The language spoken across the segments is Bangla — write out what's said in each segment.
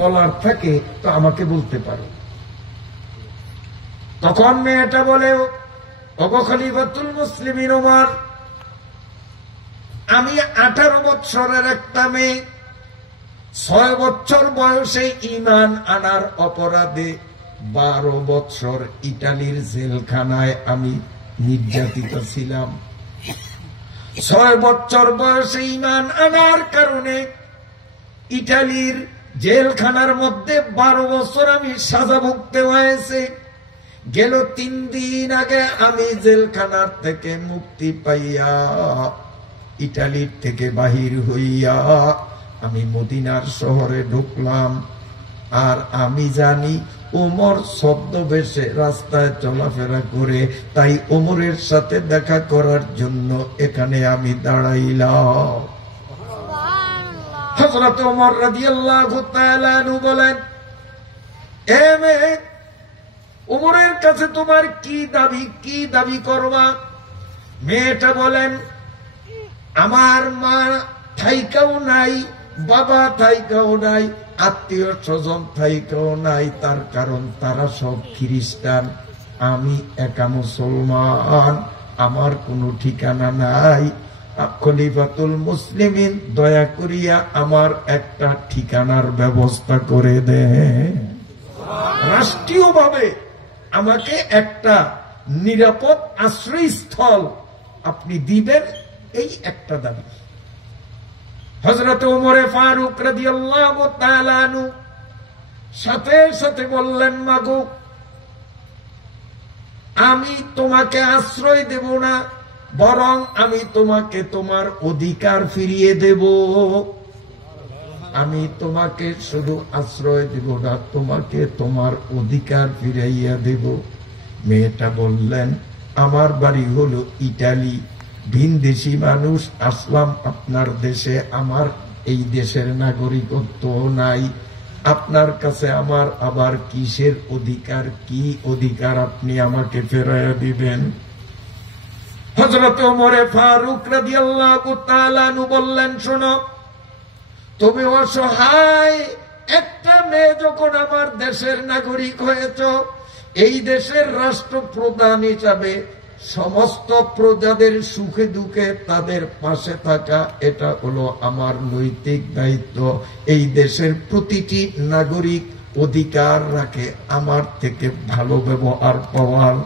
বলার থাকে তো আমাকে বলতে পারো। তখন মেয়েটা বলে, ওগো খলিফাতুল মুসলিমিন ওমর, আমি 18 বছরের একটা মেয়ে, 6 বছর বয়সে ঈমান আনার অপরাধে 12 বছর ইটালির জেলখানায় আমি নির্যাতিত ছিলাম। 6 বছর বয়সে ঈমান আনার কারণে ইটালির জেলখানার মধ্যে 12 বছর আমি সাজা ভুগতে হয়েছে। গেল 3 দিন আগে আমি জেলখানার থেকে মুক্তি পাইয়া ইটালির থেকে বাহির হইয়া আমি মদিনার শহরে ঢুকলাম। আর আমি জানি ওমর ছদ্মবেশে রাস্তায় চলাফেরা করে, তাই ওমরের সাথে দেখা করার জন্য এখানে আমি দাঁড়াইলাম। হযরত ওমর রাদিয়াল্লাহু তাআলা আনহু বলেন, এ মেয়ে, ওমরের কাছে তোমার কি দাবি করবা? মেয়েটা বলেন, আমার মা থাইকাও নাই, বাবা থাইকাও নাই, আত্মীয় স্বজন থাইকাও নাই, তার কারণ তারা সব খ্রিস্টান, আমি একা মুসলমান, আমার কোনো ঠিকানা নাই। খলিফাতুল মুসলিমিন দয়া করিয়া আমার একটা ঠিকানার ব্যবস্থা করে দেন। রাষ্ট্রীয়ভাবে আমাকে একটা নিরাপদ আশ্রয়স্থল আপনি দিবেন, এই একটা দাবি। হযরত ওমরে ফারুক রাদিয়াল্লাহু তাআলা আনহু সাথে সাথে বললেন, মাগো, আমি তোমাকে আশ্রয় দেব না, বরং আমি তোমাকে তোমার অধিকার ফিরিয়ে দেব। আমি তোমাকে শুধু আশ্রয় দেব না, তোমাকে তোমার অধিকার ফিরাইয়া দেব। মেয়েটা বললেন, আমার বাড়ি হলো ইটালি, ভিনদেশী মানুষ, আসলাম আপনার দেশে, আমার এই দেশের নাগরিকত্ব নাই, আপনার কাছে আমার আবার কিসের অধিকার? কি অধিকার আপনি আমাকে ফেরাইয়া দিবেন? হযরত ওমরে ফারুক রাদিয়াল্লাহু তাআলা আনহু বললেন, শোনো, তুমি অসহায় একটা মেয়ে যখন আমার দেশের নাগরিক হয়েছ, এই দেশের রাষ্ট্রপ্রধান হিসাবে সমস্ত প্রজাদের সুখে দুঃখে তাদের পাশে থাকা, এটা হলো আমার নৈতিক দায়িত্ব। এই দেশের প্রতিটি নাগরিক অধিকার রাখে আমার থেকে ভালো ব্যবহার পাওয়ার।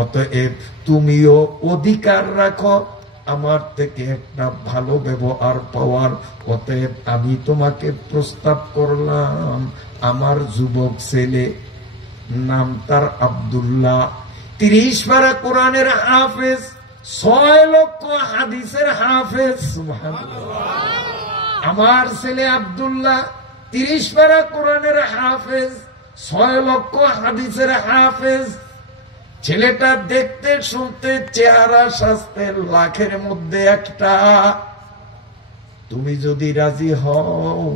অতএব তুমিও অধিকার রাখো আমার থেকে একটা ভালো ব্যবহার পাওয়ার। অতএব আমি তোমাকে প্রস্তাব করলাম, আমার যুবক ছেলে, নাম তার আব্দুল্লাহ, 30 পারা কোরআনের হাফেজ, 6 লক্ষ হাদিসের হাফেজ। আমার ছেলে আব্দুল্লাহ 30 পারা কোরআনের হাফেজ, 6 লক্ষ হাদিসের হাফেজ। ছেলেটা দেখতে শুনতে চেহারা স্বাস্থ্যের লাখের মধ্যে একটা। তুমি যদি রাজি হও,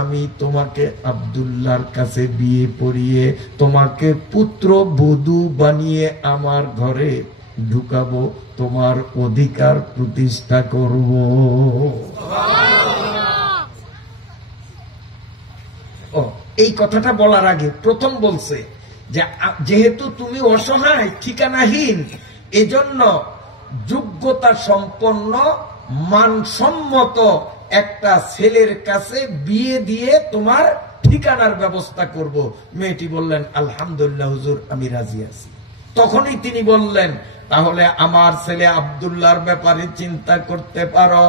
আমি তোমাকে আব্দুল্লাহর কাছে বিয়ে পড়িয়ে তোমাকে পুত্র বধূ বানিয়ে আমার ঘরে ঢুকাবো, তোমার অধিকার প্রতিষ্ঠা করব। এই কথাটা বলার আগে প্রথম বলছে যে যেহেতু তুমি অসহায়, ঠিকানাহীন, এজন্য যোগ্যতা সম্পন্ন মানসম্মত একটা ছেলের কাছে বিয়ে দিয়ে তোমার ঠিকানার ব্যবস্থা করব। মেয়েটি বললেন, আলহামদুলিল্লাহ হুজুর, আমি রাজি আছি। তখনই তিনি বললেন, তাহলে আমার ছেলে আব্দুল্লাহর ব্যাপারে চিন্তা করতে পারো।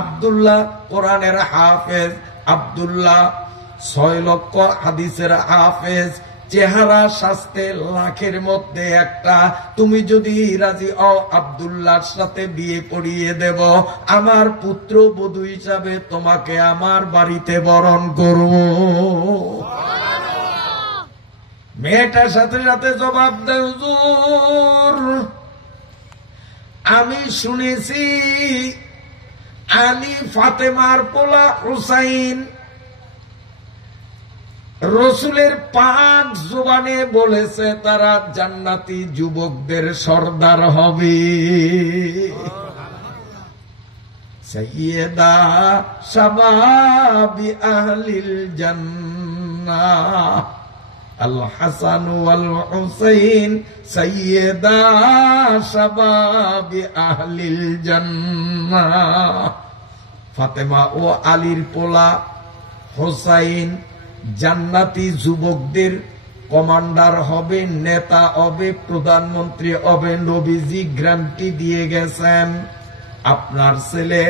আব্দুল্লাহ কোরআনের হাফেজ, আব্দুল্লাহ 6 লক্ষ হাদিসের হাফেজ, চেহারা স্বাস্থ্যে লাখের মধ্যে একটা। তুমি যদি রাজি হও, আব্দুল্লাহর সাথে বিয়ে পড়িয়ে দেব, আমার পুত্র বধূ হিসাবে তোমাকে আমার বাড়িতে বরণ করব। মেয়েটার সাথে সাথে জবাব দেয়, হুজুর, আমি শুনেছি আলী ফাতেমার পোলা হুসাইন রসুলের পাক জবানে বলেছে তারা জান্নাতি যুবকদের সর্দার হবে। সাইয়্যিদা শাবাবি আহলিল জান্নাহ, আল হাসান ওয়াল হুসাইন সাইয়্যিদা শাবাবি আহলিল জান্নাহ। ফাতেমা ও আলীর পোলা হোসাইন জান্নাতি যুবকদের কমান্ডার হবে, নেতা হবে, প্রধানমন্ত্রী হবে। নবীজি গ্যারান্টি দিয়ে গেছেন আপনার ছেলে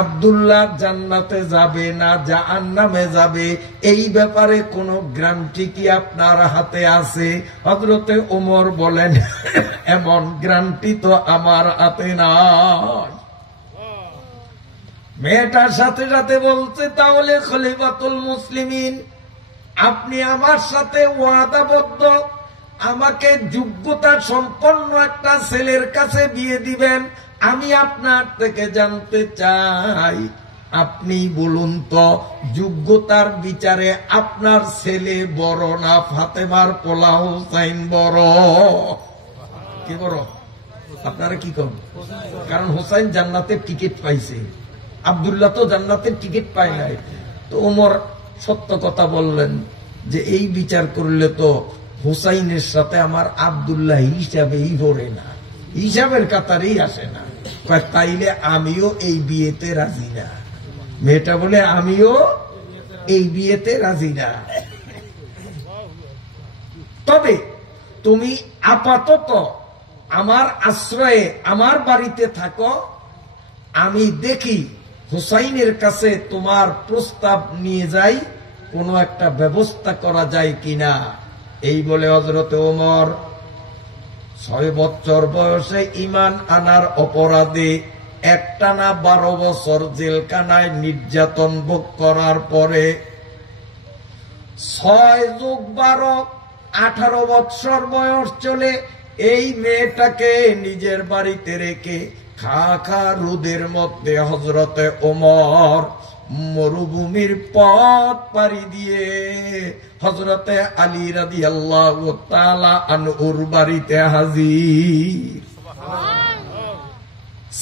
আব্দুল্লাহ জান্নাতে যাবে না জাহান্নামে যাবে। এই ব্যাপারে কোন গ্যারান্টি কি আপনার হাতে আছে? হযরতে ওমর বলেন, এমন গ্যারান্টি তো আমার হাতে নাই। মেয়েটার সাথে সাথে বলছে, তাহলে খলিফাতুল মুসলিমিন আপনি আমার সাথে ওয়াদাবদ্ধ, আমাকে যোগ্যতা সম্পন্ন একটা ছেলের কাছে বিয়ে দিবেন। আমি আপনার থেকে জানতে চাই, আপনি বলুন তো যোগ্যতার বিচারে আপনার ছেলে বড় না ফাতেমার পোলা হোসাইন বড়? কি বড়? আপনারা কি করেন? কারণ হোসাইন জান্নাতের টিকিট পাইছে, আব্দুল্লাহ তো জান্নাতের টিকিট পায় নাই। তো ওমর সত্য কথা বললেন যে এই বিচার করলে তো হুসাইনের সাথে আমার আব্দুল্লাহ হিসাবেই ধরে না, হিসাবের কাতারেই আসে না। তাইলে আমিও এই বিয়েতে রাজি না। মেয়েটা বলে, আমিও এই বিয়েতে রাজি না। তবে তুমি আপাতত আমার আশ্রয়ে আমার বাড়িতে থাকো, আমি দেখি হুসাইনের কাছে তোমার প্রস্তাব নিয়ে যাই, কোনো একটা ব্যবস্থা করা যায় কিনা। এই বলে হযরতে ওমর 6 বছর বয়সে ঈমান আনার অপরাধে একটানা 12 বছর জেলখানায় নির্যাতন ভোগ করার পরে 6 যোগ 12 18 বছর বয়স চলে এই মেয়েটাকে নিজের বাড়িতে রেখে খা খা রোদের মধ্যে হযরতে ওমর মরুভূমির পথ পাড়ি দিয়ে হযরতে আলী রাদিয়াল্লাহু তাআলা আনহুর বাড়িতে হাজির।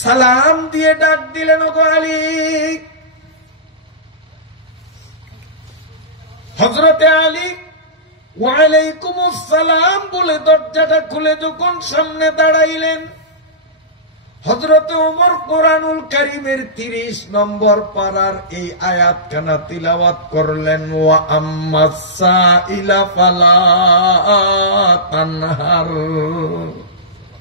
সালাম দিয়ে ডাক দিলেন, ওগো আলী। হযরতে আলী ওয়ালাইকুমুস সালাম বলে দরজাটা খুলে যখন সামনে দাঁড়াইলেন, হযরতে ওমর কোরআনুল কারীমের 30 নম্বর পারার এই আয়াতখানা তিলাওয়াত করলেন, ওয়া আম্মাস সাইলা ফালা তানহার,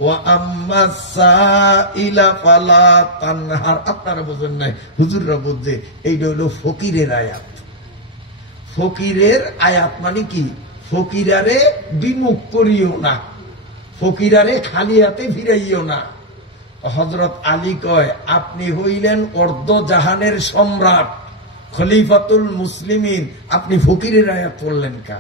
ওয়া আম্মাস সাইলা ফালা তানহার। আপনারা বুঝেন নাই, হুজুররা বুঝছে। এইটা হলো ফকিরের আয়াত। ফকিরের আয়াত মানে কি? ফকিরারে বিমুখ করিও না, ফকিরারে খালি হাতে ফিরাইও না। হযরত আলী কয়, আপনি হইলেন অর্ধ জাহানের সম্রাট, খলিফাতুল মুসলিমিন, আপনি ফকিরের আয়াত পড়লেন কা?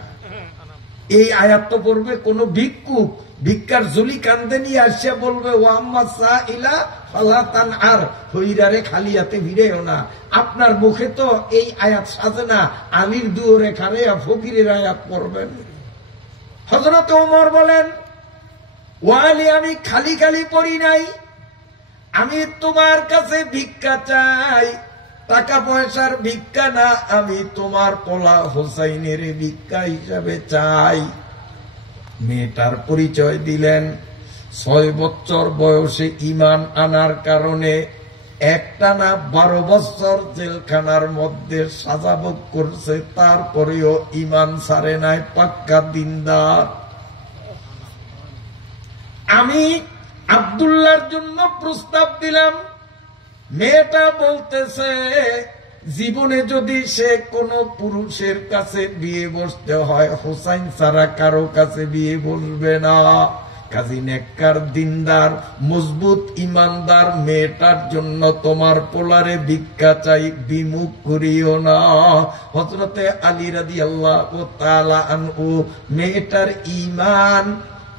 এই আয়াত তো পড়বে কোন ভিক্ষুক, ভিক্ষার ঝুলি কান্দে নিয়ে আসিয়া বলবে, ওয়া আম্মা সাইলা ফালা তানহার, হইরারে খালি হাতে ফিরেও না। আপনার মুখে তো এই আয়াত সাজে না, আলীর দুয়ারে খারে ফকিরের আয়াত পড়বেন। হযরত ওমর বলেন, ওয়া আলী, আমি খালি খালি পড়ি নাই, আমি তোমার কাছে ভিক্ষা চাই, টাকা পয়সার ভিক্ষা না, আমি তোমার পোলা হোসাইনের ভিক্ষা হিসাবে চাই। মেয়েটার পরিচয় দিলেন। 6 বছর বয়সে ঈমান আনার কারণে একটানা 12 বছর জেলখানার মধ্যে সাজা ভোগ করছে, তারপরেও ঈমান ছাড়ে নাই, পাক্কা দিনদার। আমি আব্দুল্লাহর জন্য প্রস্তাব দিলাম। মেয়েটা বলতেছে, জীবনে যদি সে কোন পুরুষের কাছে বিয়ে বসতে হয়, হোসাইন ছাড়া কারো কাছে বিয়ে বসবে না। কাজী নেককার, দিনদার, মজবুত, ইমানদার মেয়েটার জন্য তোমার পোলারে ভিক্ষা চাই, বিমুখ করিও না। হযরতে আলী রাদিয়াল্লাহু তাআলা আনহু, মেয়েটার ঈমান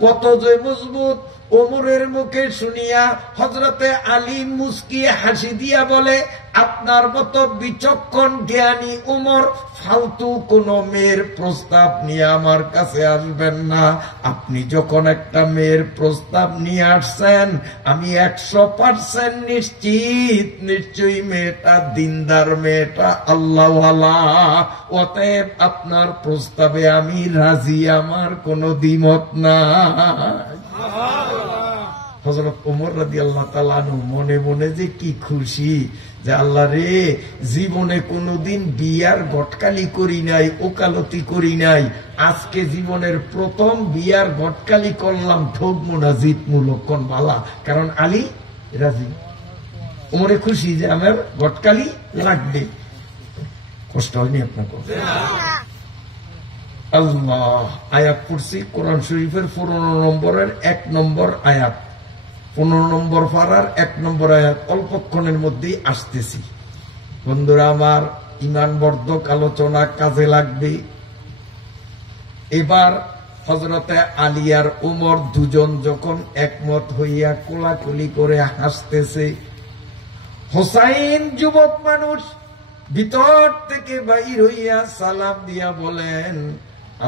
কত যে মজবুত, ওমরের মুখে শুনিয়া হযরতে আলী মুস্কিয়ে হাসি দিয়া বলে, আপনার মতো বিচক্ষণ জ্ঞানী ওমর ফালতু কোন মেয়ের প্রস্তাব নিয়ে আমার কাছে আসবেন না। আপনি যখন একটা মেয়ের প্রস্তাব নিয়ে আসছেন, আমি 100% নিশ্চিত নিশ্চয়ই মেয়েটা দিনদার, মেয়েটা আল্লাহওয়ালা। অতএব আপনার প্রস্তাবে আমি রাজি, আমার কোনো দ্বিমত নাই। হযরত ওমর রাদিয়াল্লাহু তাআলা আনহু মনে মনে যে কি খুশি যে আল্লাহ রে, জীবনে কোনোদিন বিয়ার গটকালি করি নাই, ওকালতি করি নাই, আজকে জীবনের প্রথম বিয়ার গটকালি করলাম, ঠকবো না, জিতমু, লক্ষণ ভালা, কারণ আলী রাজি। ওমরে খুশি যে আমার গটকালি লাগবে। কষ্ট হয়নি আপনার? আল্লাহ আয়াত পড়ছি কোরআন শরীফের 15 নম্বরের 1 নম্বর আয়াত, 15 নম্বর পারার 1 নম্বর আয়াত, অল্পক্ষণের মধ্যেই আসতেছি। বন্ধুরা আমার, ইমানবর্ধক আলোচনা কাজে লাগবে। এবার হযরতে আলী আর ওমর দুজন যখন একমত হইয়া কোলাকুলি করে হাসতেছে, হোসাইন যুবক মানুষ ভিতর থেকে বাইর হইয়া সালাম দিয়া বলেন,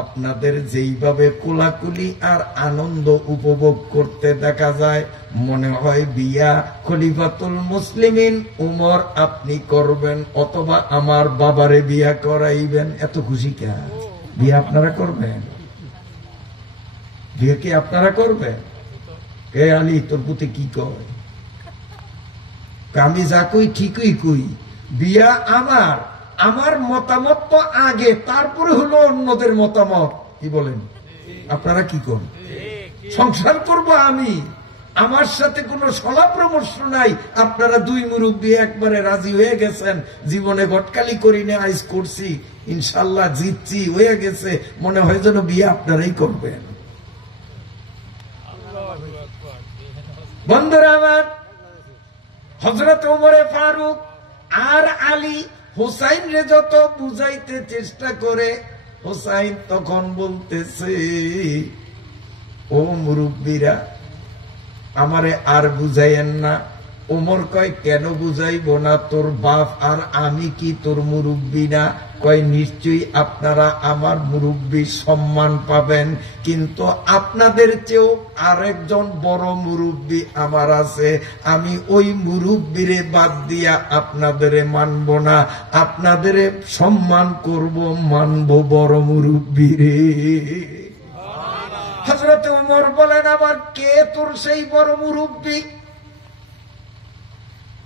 আপনাদের যেইভাবে কোলাকুলি আর আনন্দ উপভোগ করতে দেখা যায়, মনে হয় বিয়া খলিফাতুল মুসলিমিন উমর আপনি করবেন, অথবা আমার বাবারে বিয়া করাইবেন। এত খুশি কে? বিয়া আপনারা করবেন? বিয়ে কি আপনারা করবেন? কে আলী তোর পুতে কি কয়? আমি যা কই ঠিকই কই, বিয়া আমার, আমার মতামত তো আগে, তারপরে হলো অন্যদের মতামত। কি বলেন? আপনারা কি করবেন? সংসার করব আমি, আমার সাথে কোনো সলা পরামর্শ নাই। আপনারা দুই মুরব্বী একবারে রাজি হয়ে গেছেন, জীবনে গটকালি করি না, আইজ করছি, ইনশাল্লাহ জিতছি, হয়ে গেছে, মনে হয় যেন বিয়ে আপনারাই করবেন। বন্ধুরা আমার, হযরত ওমরে ফারুক আর আলী হোসাইন রে যত বুঝাইতে চেষ্টা করে, হোসাইন তখন বলতেছে, ও মুরব্বীরা আমারে আর বুঝাইয়েন না। ওমর কয়, কেন বুঝাইব না? তোর বাপ আর আমি কি তোর মুরব্বী না? কয়, নিশ্চয়ই আপনারা আমার মুরব্বী, সম্মান পাবেন, কিন্তু আপনাদের চেয়েও আরেকজন বড় মুরব্বী আমার আছে, আমি ওই মুরব্বীরে বাদ দিয়া আপনাদেরে মানব না, আপনাদেরে সম্মান করব, মানব বড় মুরব্বীরে। হযরত ওমর বলেন, আবার কে তোর সেই বড় মুরব্বী?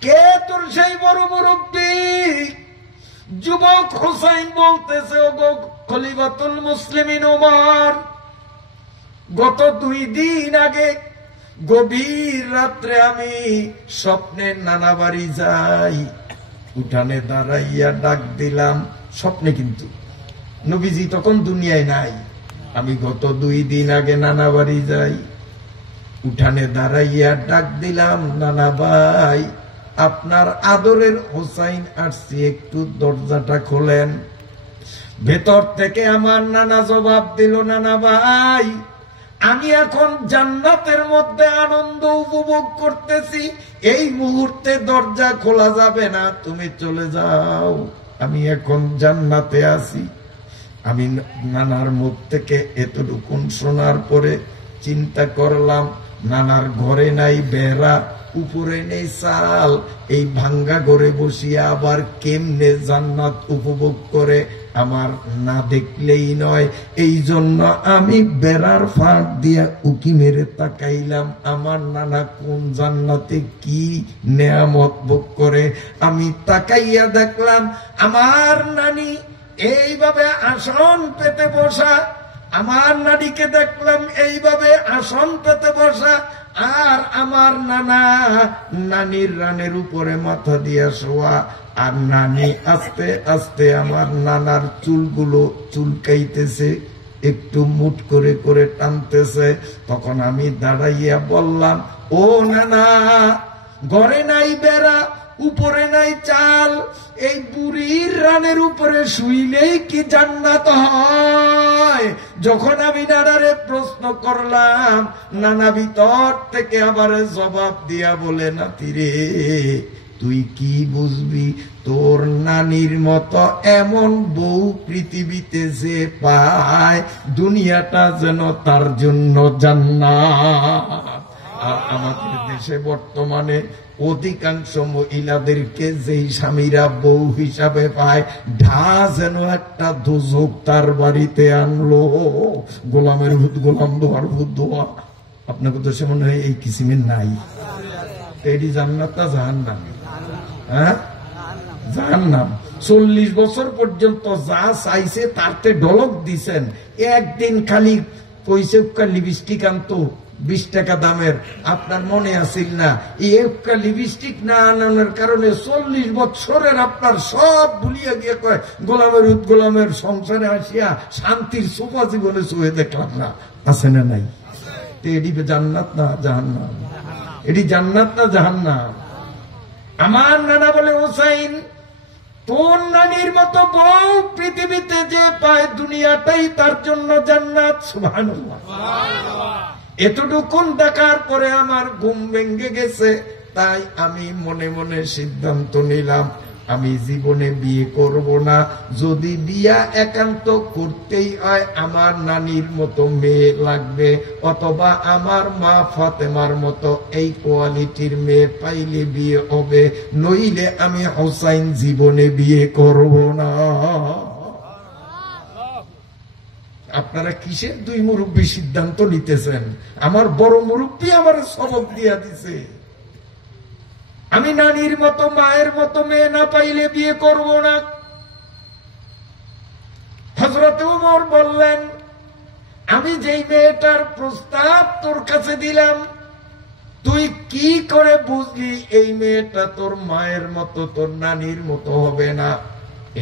কে তোর সেই বড় মুরব্বী? যুবক হোসাইন বলতেছে, ওগো খলিফাতুল মুসলিমিন ওমর, গত 2 দিন আগে গভীর রাত্রে আমি স্বপ্নে নানা বাড়ি যাই, উঠানে দাঁড়াইয়া ডাক দিলাম, স্বপ্নে, কিন্তু নবীজি তখন দুনিয়ায় নাই। আমি গত 2 দিন আগে নানা বাড়ি যাই, উঠানে দাঁড়াইয়া ডাক দিলাম, নানা ভাই আপনার আদরের হোসাইন আসছি, একটু দরজাটা খোলেন। ভেতর থেকে আমার নানা জবাব দিল, নানা ভাই আমি এখন জান্নাতের মধ্যে আনন্দ উপভোগ করতেছি, এই মুহূর্তে দরজা খোলা যাবে না, তুমি চলে যাও, আমি এখন জান্নাতে আছি। আমি নানার মুখ থেকে এতটুকু শোনার পরে চিন্তা করলাম, নানার ঘরে নাই বেড়া, উপরে নেই চাল, এই ভাঙ্গা ঘরে বসিয়া আবার কেমনে জান্নাত উপভোগ করে আমার না দেখলেই নয়। এই জন্য আমি বেড়ার ফাঁক দিয়া উকি মেরে তাকাইলাম, আমার নানা কোন জান্নাতে কি নেয়ামত ভোগ করে। আমি তাকাইয়া দেখলাম আমার নানি এইভাবে আসন পেতে বসা, আমার নানিকে দেখলাম এইভাবে আসন পেতে বসা, আর আমার নানা নানির রানের উপরে মাথা দিয়া শোয়া, আর নানি আস্তে আস্তে আমার নানার চুলগুলো চুলকাইতেছে, একটু মুট করে করে টানতেছে। তখন আমি দাঁড়াইয়া বললাম, ও নানা, ঘরে নাই বেড়া, উপরে নাই চাল, এই বুড়ির রানের উপরে শুইলেই কি জান্নাত হয়? নয়। যখন আমি নানারে প্রশ্ন করলাম, নানা ভিতর থেকে আবার জবাব দিয়া বলে, নাতিরে তুই কি বুঝবি, তোর নানির মতো এমন বউ পৃথিবীতে যে পায় দুনিয়াটা যেন তার জন্য জান্নাত। আর আমাদের দেশে বর্তমানে অধিকাংশ মহিলাদেরকে যেই স্বামীরা বউ হিসাবে পায়, ঢা যেন একটা দুজক তার বাড়িতে আনলো। গোলামের ভূত গোলাম দোয়ার ভূত দোয়া। আপনাকে তো সে মনে হয় এই কিসিমের নাই। এটি জান্নাত না জাহান্নাম? হ্যাঁ, জাহান্নাম। 40 বছর পর্যন্ত যা চাইছে তারতে ডলক দিছেন। একদিন খালি পয়সা লিপস্টিক আনতো 20 টাকা দামের, আপনার মনে আসিল না? একটা লিপস্টিক না আনানোর কারণে 40 বছরের আপনার সব ভুলিয়া গিয়ে কয় গোলামের গোলামের সংসারে আসিয়া শান্তির সোফা জীবনে শুয়ে দেখলাম না। আছে না নাই? এটি জান্নাত না জাহান্নাম? এটি জান্নাত না জাহান্নাম? আমার নানা বলে, হোসাইন তোর নানির মতো বউ পৃথিবীতে যে পায় দুনিয়াটাই তার জন্য জান্নাত। সুবহানাল্লাহ। এতটুকুন দেখার পরে আমার ঘুম ভেঙে গেছে। তাই আমি মনে মনে সিদ্ধান্ত নিলাম, আমি জীবনে বিয়ে করব না। যদি বিয়া একান্ত করতেই হয় আমার নানির মতো মেয়ে লাগবে, অথবা আমার মা ফাতেমার মতো এই কোয়ালিটির মেয়ে পাইলে বিয়ে হবে, নইলে আমি হোসাইন জীবনে বিয়ে করব না। আপনারা কিসের দুই মুরব্বী সিদ্ধান্ত নিতেছেন? আমার বড় মুরব্বী আমার সবক দিয়া দিছে, আমি নানির মতো মায়ের মতো মেয়ে না পাইলে বিয়ে করব না। হযরত ওমর বললেন, আমি যেই মেয়েটার প্রস্তাব তোর কাছে দিলাম, তুই কি করে বুঝলি এই মেয়েটা তোর মায়ের মতো তোর নানির মতো হবে না?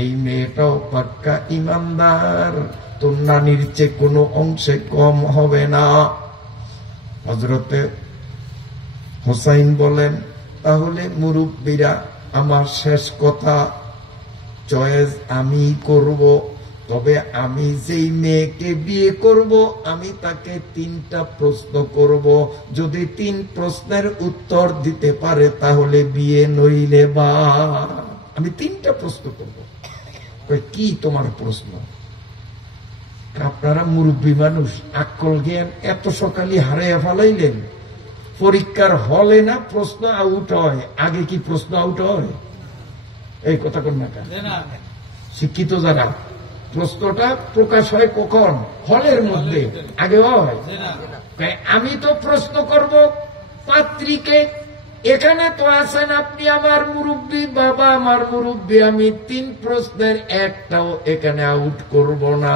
এই মেয়েটাও পাক্কা ইমানদার, তোর নানির চেয়ে কোনো অংশে কম হবে না। হযরতে হোসাইন বলেন, তাহলে মুরব্বীরা আমার শেষ কথা, চয়েস আমি করব। তবে আমি যেই মেয়েকে বিয়ে করব আমি তাকে 3টা প্রশ্ন করব। যদি 3 প্রশ্নের উত্তর দিতে পারে তাহলে বিয়ে, নইলে বা। আমি 3টা প্রশ্ন করব। কি তোমার প্রশ্ন? আপনারা মুরব্বী মানুষ, আকল জ্ঞান এত সকালে হারিয়ে ফেলাইলেন। পরীক্ষার হলে না প্রশ্ন আউট হয়, আগে কি প্রশ্ন আউট হয়? এই কথা কোন না? শিক্ষিত যারা, প্রশ্নটা প্রকাশ হয় কখন? হলের মধ্যে, আগে হয়। আমি তো প্রশ্ন করব পাত্রীকে, এখানে তো আছেন আপনি আমার মুরব্বী, বাবা আমার মুরব্বী, আমি 3 প্রশ্নের একটাও এখানে আউট করব না।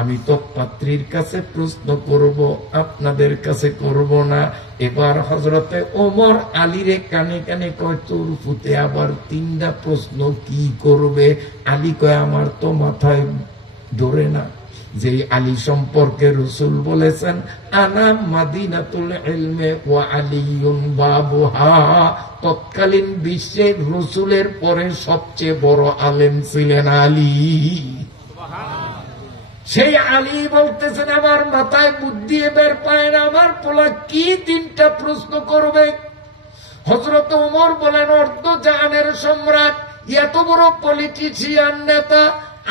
আমি তো পাত্রীর কাছে প্রশ্ন করব, আপনাদের কাছে করব না। এবার হযরতে ওমর আলীরে কানে কানে কয়, তোর ফুতে আবার 3টা প্রশ্ন কি করবে? আলী কয়, আমার তো মাথায় ধরে না। যে আলী সম্পর্কে রাসূল বলেছেন, আনা মাদিনাতুল ইলমে ওয়া আলিয়ুন বাবুহা। তৎকালীন বিশ্বে রাসূলের পরে সবচেয়ে বড় আলেম ছিলেন আলী। সেই আলী বলতেছেন, আমার মাথায় বুদ্ধি এবার পায় না, আমার পোলা কি 3টা প্রশ্ন করবে? হযরত ওমর বলেন, অর্ধ জাহানের সম্রাট, এত বড় পলিটিশিয়ান নেতা,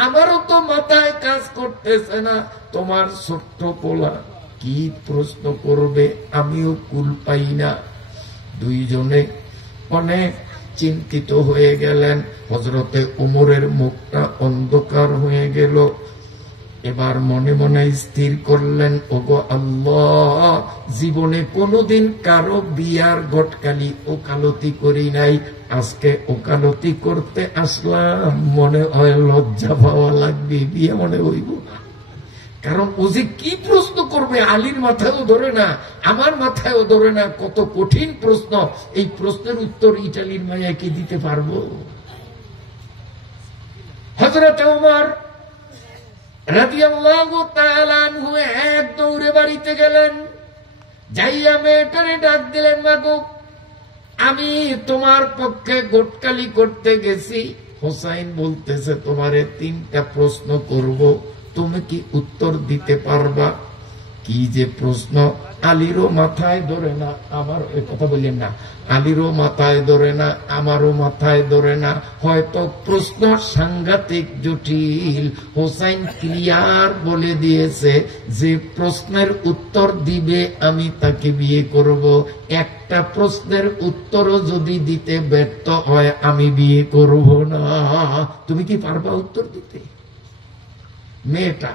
আমারও তো মাথায় কাজ করতেছে না, তোমার ছোট্ট পোলা কি প্রশ্ন করবে আমিও কুল পাই না। দুইজনে অনেক চিন্তিত হয়ে গেলেন। হযরতে ওমরের মুখটা অন্ধকার হয়ে গেল। এবার মনে মনে স্থির করলেন, ওগো আল্লাহ, জীবনে কোনোদিন কারো বিয়ার গটকালি ওকালতি করি নাই, আজকে ওকালতি করতে আসলাম, মনে হয় লজ্জা পাওয়া লাগবে, বিয়ে মনে হইব না। কারণ ও যে কি প্রশ্ন করবে আলীর মাথায়ও ধরে না, আমার মাথায়ও ধরে না। কত কঠিন প্রশ্ন, এই প্রশ্নের উত্তর ইটালির মায়া কি দিতে পারবো? হযরত ওমর রাদিয়াল্লাহু তাআলা আনহু এক দৌড়ে বাড়িতে গেলেন, যাইয়া মেয়েটারে ডাক দিলেন, মাগো আমি তোমার পক্ষে গোটকালি করতে গেছি। হোসাইন বলতেছে, তোমারে 3টা প্রশ্ন করব, তুমি কি উত্তর দিতে পারবা? কি যে প্রশ্ন! আলীরও মাথায় ধরে না, আমার ওই কথা বললেন না, আলীরও মাথায় ধরে না, আমারও মাথায় ধরে না। হয়তো প্রশ্ন সাংঘাতিক জটিল। হোসাইন ক্লিয়ার বলে দিয়েছে যে প্রশ্নের উত্তর দিবে আমি তাকে বিয়ে করব। একটা প্রশ্নের উত্তরও যদি দিতে ব্যর্থ হয় আমি বিয়ে করব না। তুমি কি পারবা উত্তর দিতে? মেয়েটা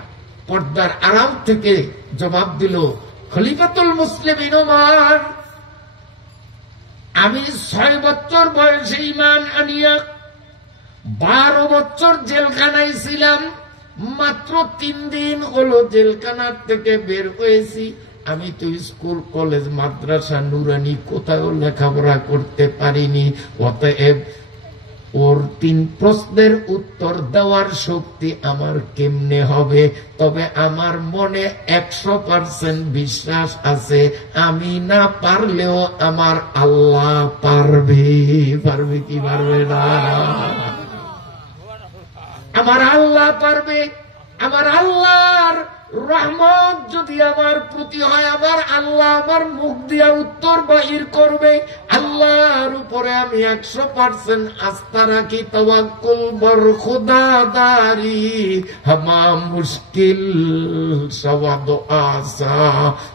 পর্দার আড়াল থেকে জবাব দিল, খলিফাতুল মুসলিমিন ওমর, আমি 6 বছর বয়সে ঈমান আনিয়া 12 বছর জেলখানায় ছিলাম। মাত্র 3 দিন হলো জেলখানার থেকে বের হয়েছি। আমি তো স্কুল কলেজ মাদ্রাসা নুরানি কোথাও লেখাপড়া করতে পারিনি। অতএব ওর 3 প্রশ্নের উত্তর দেওয়ার শক্তি আমার কেমনে হবে? তবে আমার মনে 100% বিশ্বাস আছে, আমি না পারলেও আমার আল্লাহ পারবে। পারবে কি পারবে না? আমার আল্লাহ পারবে। আমার আল্লাহর রহমত যদি আমার প্রতি হয়, আমার আল্লাহ আমার মুখ দিয়া উত্তর বাহির করবে। আল্লাহর উপরে আমি 100% আস্থা রাখি, তাওয়াক্কুল বর খুদাদারি হামা মুশকিল সওয়াদ আসা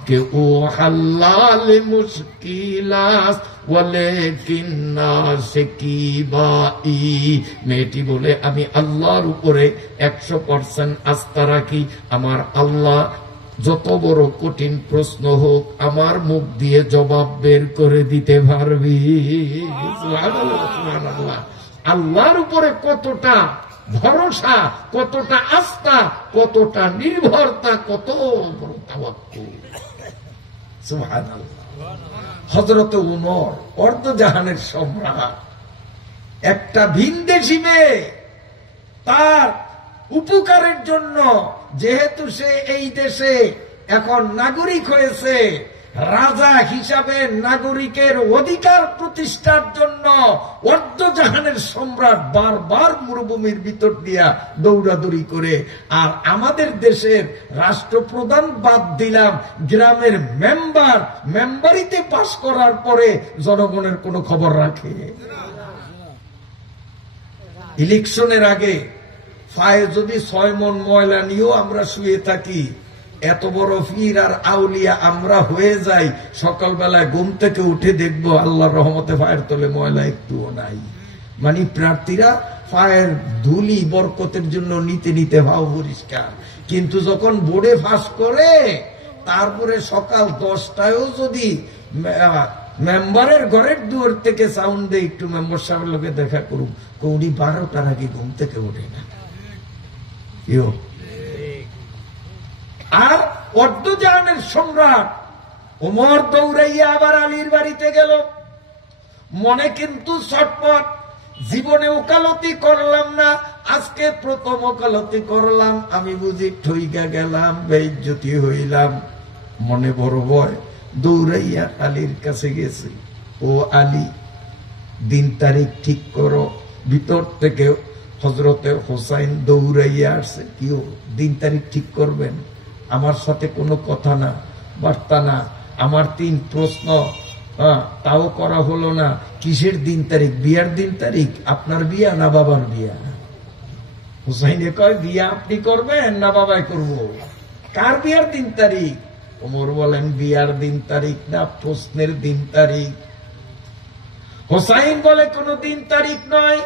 কে ও হাল্লাল মুশকিলাস মেয়েটি বলে, আমি আল্লাহর উপরে 100% আস্থা রাখি। আমার আল্লাহ যত বড় কঠিন প্রশ্ন হোক আমার মুখ দিয়ে জবাব বের করে দিতে পারবি। আল্লাহর উপরে কতটা ভরসা, কতটা আস্থা, কতটা নির্ভরতা, কত বড় তাওয়াক্কুল! সুবহানাল্লাহ। হযরত উমর অর্ধজাহানের সম্রাট, একটা ভিনদেশী মেয়ে তার উপকারের জন্য, যেহেতু সে এই দেশে এখন নাগরিক হয়েছে, রাজা হিসাবে নাগরিকের অধিকার প্রতিষ্ঠার জন্য অর্ধজাহানের সম্রাট বারবার মরুভূমির ভিতর দিয়া দৌড়াদৌড়ি করে। আর আমাদের দেশের রাষ্ট্রপ্রধান বাদ দিলাম, গ্রামের মেম্বারিতে পাশ করার পরে জনগণের কোনো খবর রাখে? ইলেকশনের আগে ফায়ে যদি 6 মণ ময়লা নিয়েও আমরা শুয়ে থাকি, এত বড় পীর আর আউলিয়া আমরা হয়ে যাই, সকালবেলায় ঘুম থেকে উঠে দেখবো আল্লাহর রহমতে ফায়ের তলে ময়লা একটুও নাই। মানে প্রার্থীরা ফায়ের ধুলি বরকতের জন্য নিতে নিতে ভাও পরিষ্কার, কিন্তু যখন বোর্ডে ফাঁস করে তারপরে সকাল 10টায়ও যদি মেম্বারের ঘরের দুয়ার থেকে সাউন্ড দেয় একটু মেম্বার সাহেবের লোকে দেখা করুক, কৌড়ি 12টার আগে ঘুম থেকে ওঠে না। আর অর্ধজাহানের সম্রাট ওমর দৌড়াইয়া আবার আলীর বাড়িতে গেল। মনে কিন্তু ছটপট, জীবনে ওকালতি করলাম না, আজকে প্রথম ওকালতি করলাম, আমি বুঝি ঠইকা গেলাম, বেইজ্জতি হইলাম। মনে বড় ভয়, দৌড়াইয়া আলীর কাছে গেছি। ও আলী, দিন তারিখ ঠিক করো। ভিতর থেকে হযরতে হোসাইন দৌড়াইয়া আসছে। কিও দিন তারিখ ঠিক করবেন? আমার সাথে কোনো কথা না, বার্তা না। আমার 3 প্রশ্ন তাও করা হলো না। কিসের দিন তারিখ? বিয়ার দিন তারিখ? আপনার বিয়া না বাবার বিয়া? হোসাইনে কয়, বিয়া আপনি করবেন না বাবাই করব? কার বিয়ার দিন তারিখ? ওমর বলেন, বিয়ার দিন তারিখ না, প্রশ্নের দিন তারিখ। হোসাইন বলে, কোন দিন তারিখ নয়,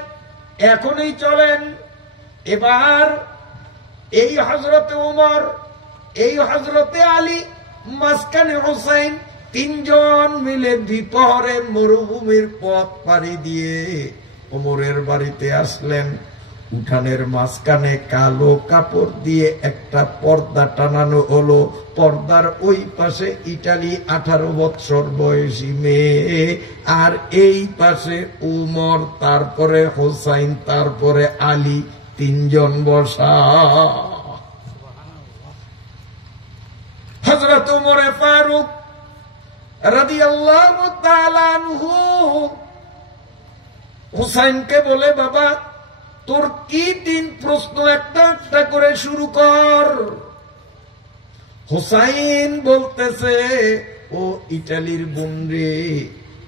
এখনই চলেন। এবার এই হযরতে ওমর, এই হযরতে আলী, মাঝখানে হোসাইন, 3 জন মিলে দ্বিপ্রহরে মরুভূমির পথ পাড়ি দিয়ে ওমরের বাড়িতে আসলেন। উঠানের মাঝখানে কালো কাপড় দিয়ে একটা পর্দা টানানো হলো। পর্দার ওই পাশে ইটালি 18 বছর বয়সী মেয়ে, আর এই পাশে উমর, তারপরে হোসাইন, তারপরে আলী, 3 জন বসা। হযরত উমরে ফারুক রাদিয়াল্লাহু তাআলা আনহু হুসাইনকে বলে, বাবা তোর কি 3 প্রশ্ন একটা একটা করে শুরু কর। হোসাইন বলতেছে, ও ইটালির বোন রে,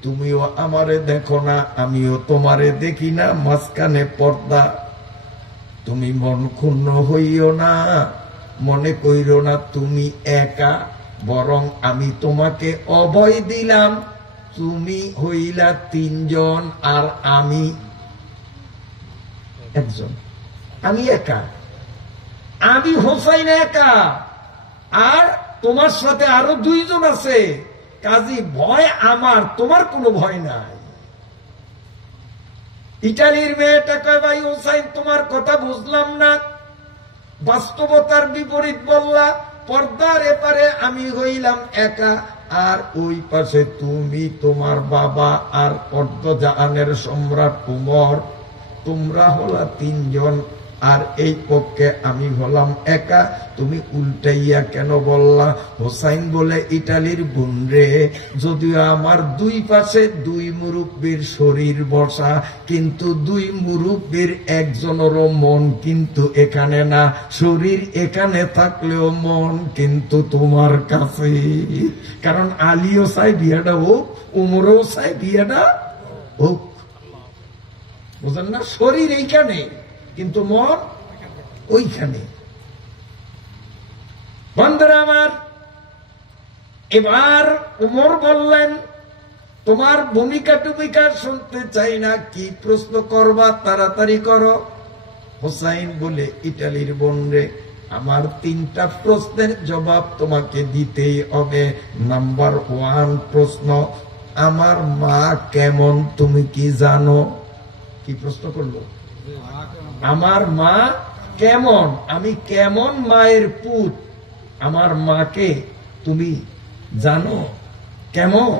তুমিও আমারে দেখো না, আমিও তোমারে দেখি না, মাঝখানে পর্দা। তুমি মন ক্ষুণ্ণ হইও না, মনে কইরো না তুমি একা, বরং আমি তোমাকে অভয় দিলাম, তুমি হইলা 3 জন আর আমি 1 জন। আমি একা, আমি হোসাইন একা, আর তোমার সাথে আরো 2 জন আছে, কাজী ভয় আমার, তোমার কোনো ভয় নাই। ইটালির মেয়েটা কয়, ভাই হোসাইন তোমার কথা বুঝলাম না, বাস্তবতার বিপরীত বললা, পর্দার এপারে আমি হইলাম একা, আর ওই পাশে তুমি, তোমার বাবা আর অর্ধজাহানের সম্রাট উমর, তোমরা হলা 3 জন, আর এই পক্ষে আমি হলাম একা, তুমি উল্টাইয়া কেন বললা? হোসাইন বলে, ইটালির বোন রে, যদিও আমার 2 পাশে 2 মুরব্বীর শরীর বসা, কিন্তু 2 মুরব্বীর একজনেরও মন কিন্তু এখানে না, শরীর এখানে থাকলেও মন কিন্তু তোমার কাছে। কারণ আলীও চাই বিয়াটা হোক, উমরও চাই বিয়াটা হোক, বুঝলেন না? শরীর এইখানে কিন্তু মন ওইখানে। বন্ধুরা আমার, এবার উমর বললেন, তোমার ভূমিকা টুমিকা শুনতে চাই না, কি প্রশ্ন করবা তাড়াতাড়ি করো। হোসাইন বলে, ইটালির বোন রে, আমার 3টা প্রশ্নের জবাব তোমাকে দিতেই হবে। নাম্বার 1 প্রশ্ন, আমার মা কেমন তুমি কি জানো? কি প্রশ্ন করলো? আমার মা কেমন, আমি কেমন মায়ের পুত, আমার মাকে তুমি জানো কেমন?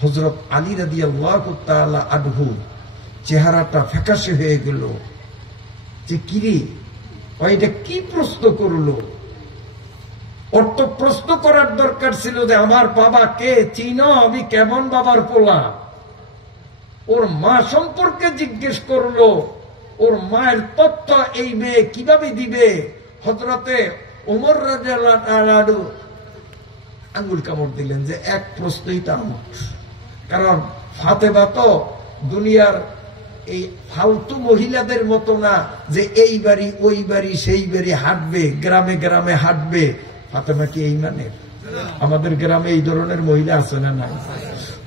হযরত আলী রাদিয়াল্লাহু তাআলা আনহু চেহারাটা ফ্যাকাশে হয়ে গেল, যে কিরে এটা কি প্রশ্ন করলো? ওর তো প্রশ্ন করার দরকার ছিল যে আমার বাবা কে চিনো, আমি কেমন বাবার পোলা। ওর মা সম্পর্কে জিজ্ঞেস করলো, ওর মায়ের তথ্য এই মেয়ে কিভাবে দিবে? হযরতে ওমর রাদিয়াল্লাহু তাআলা আঙ্গুল কামড় দিলেন যে 1 প্রশ্নই তার মুখ। কারণ ফাতেমা তো দুনিয়ার এই ফালতু মহিলাদের মতো না যে এই বাড়ি ওই বাড়ি সেই বাড়ি হাঁটবে, গ্রামে গ্রামে হাঁটবে। ফাতেমা কি এই মানে? আমাদের গ্রামে এই ধরনের মহিলা আছে না? না,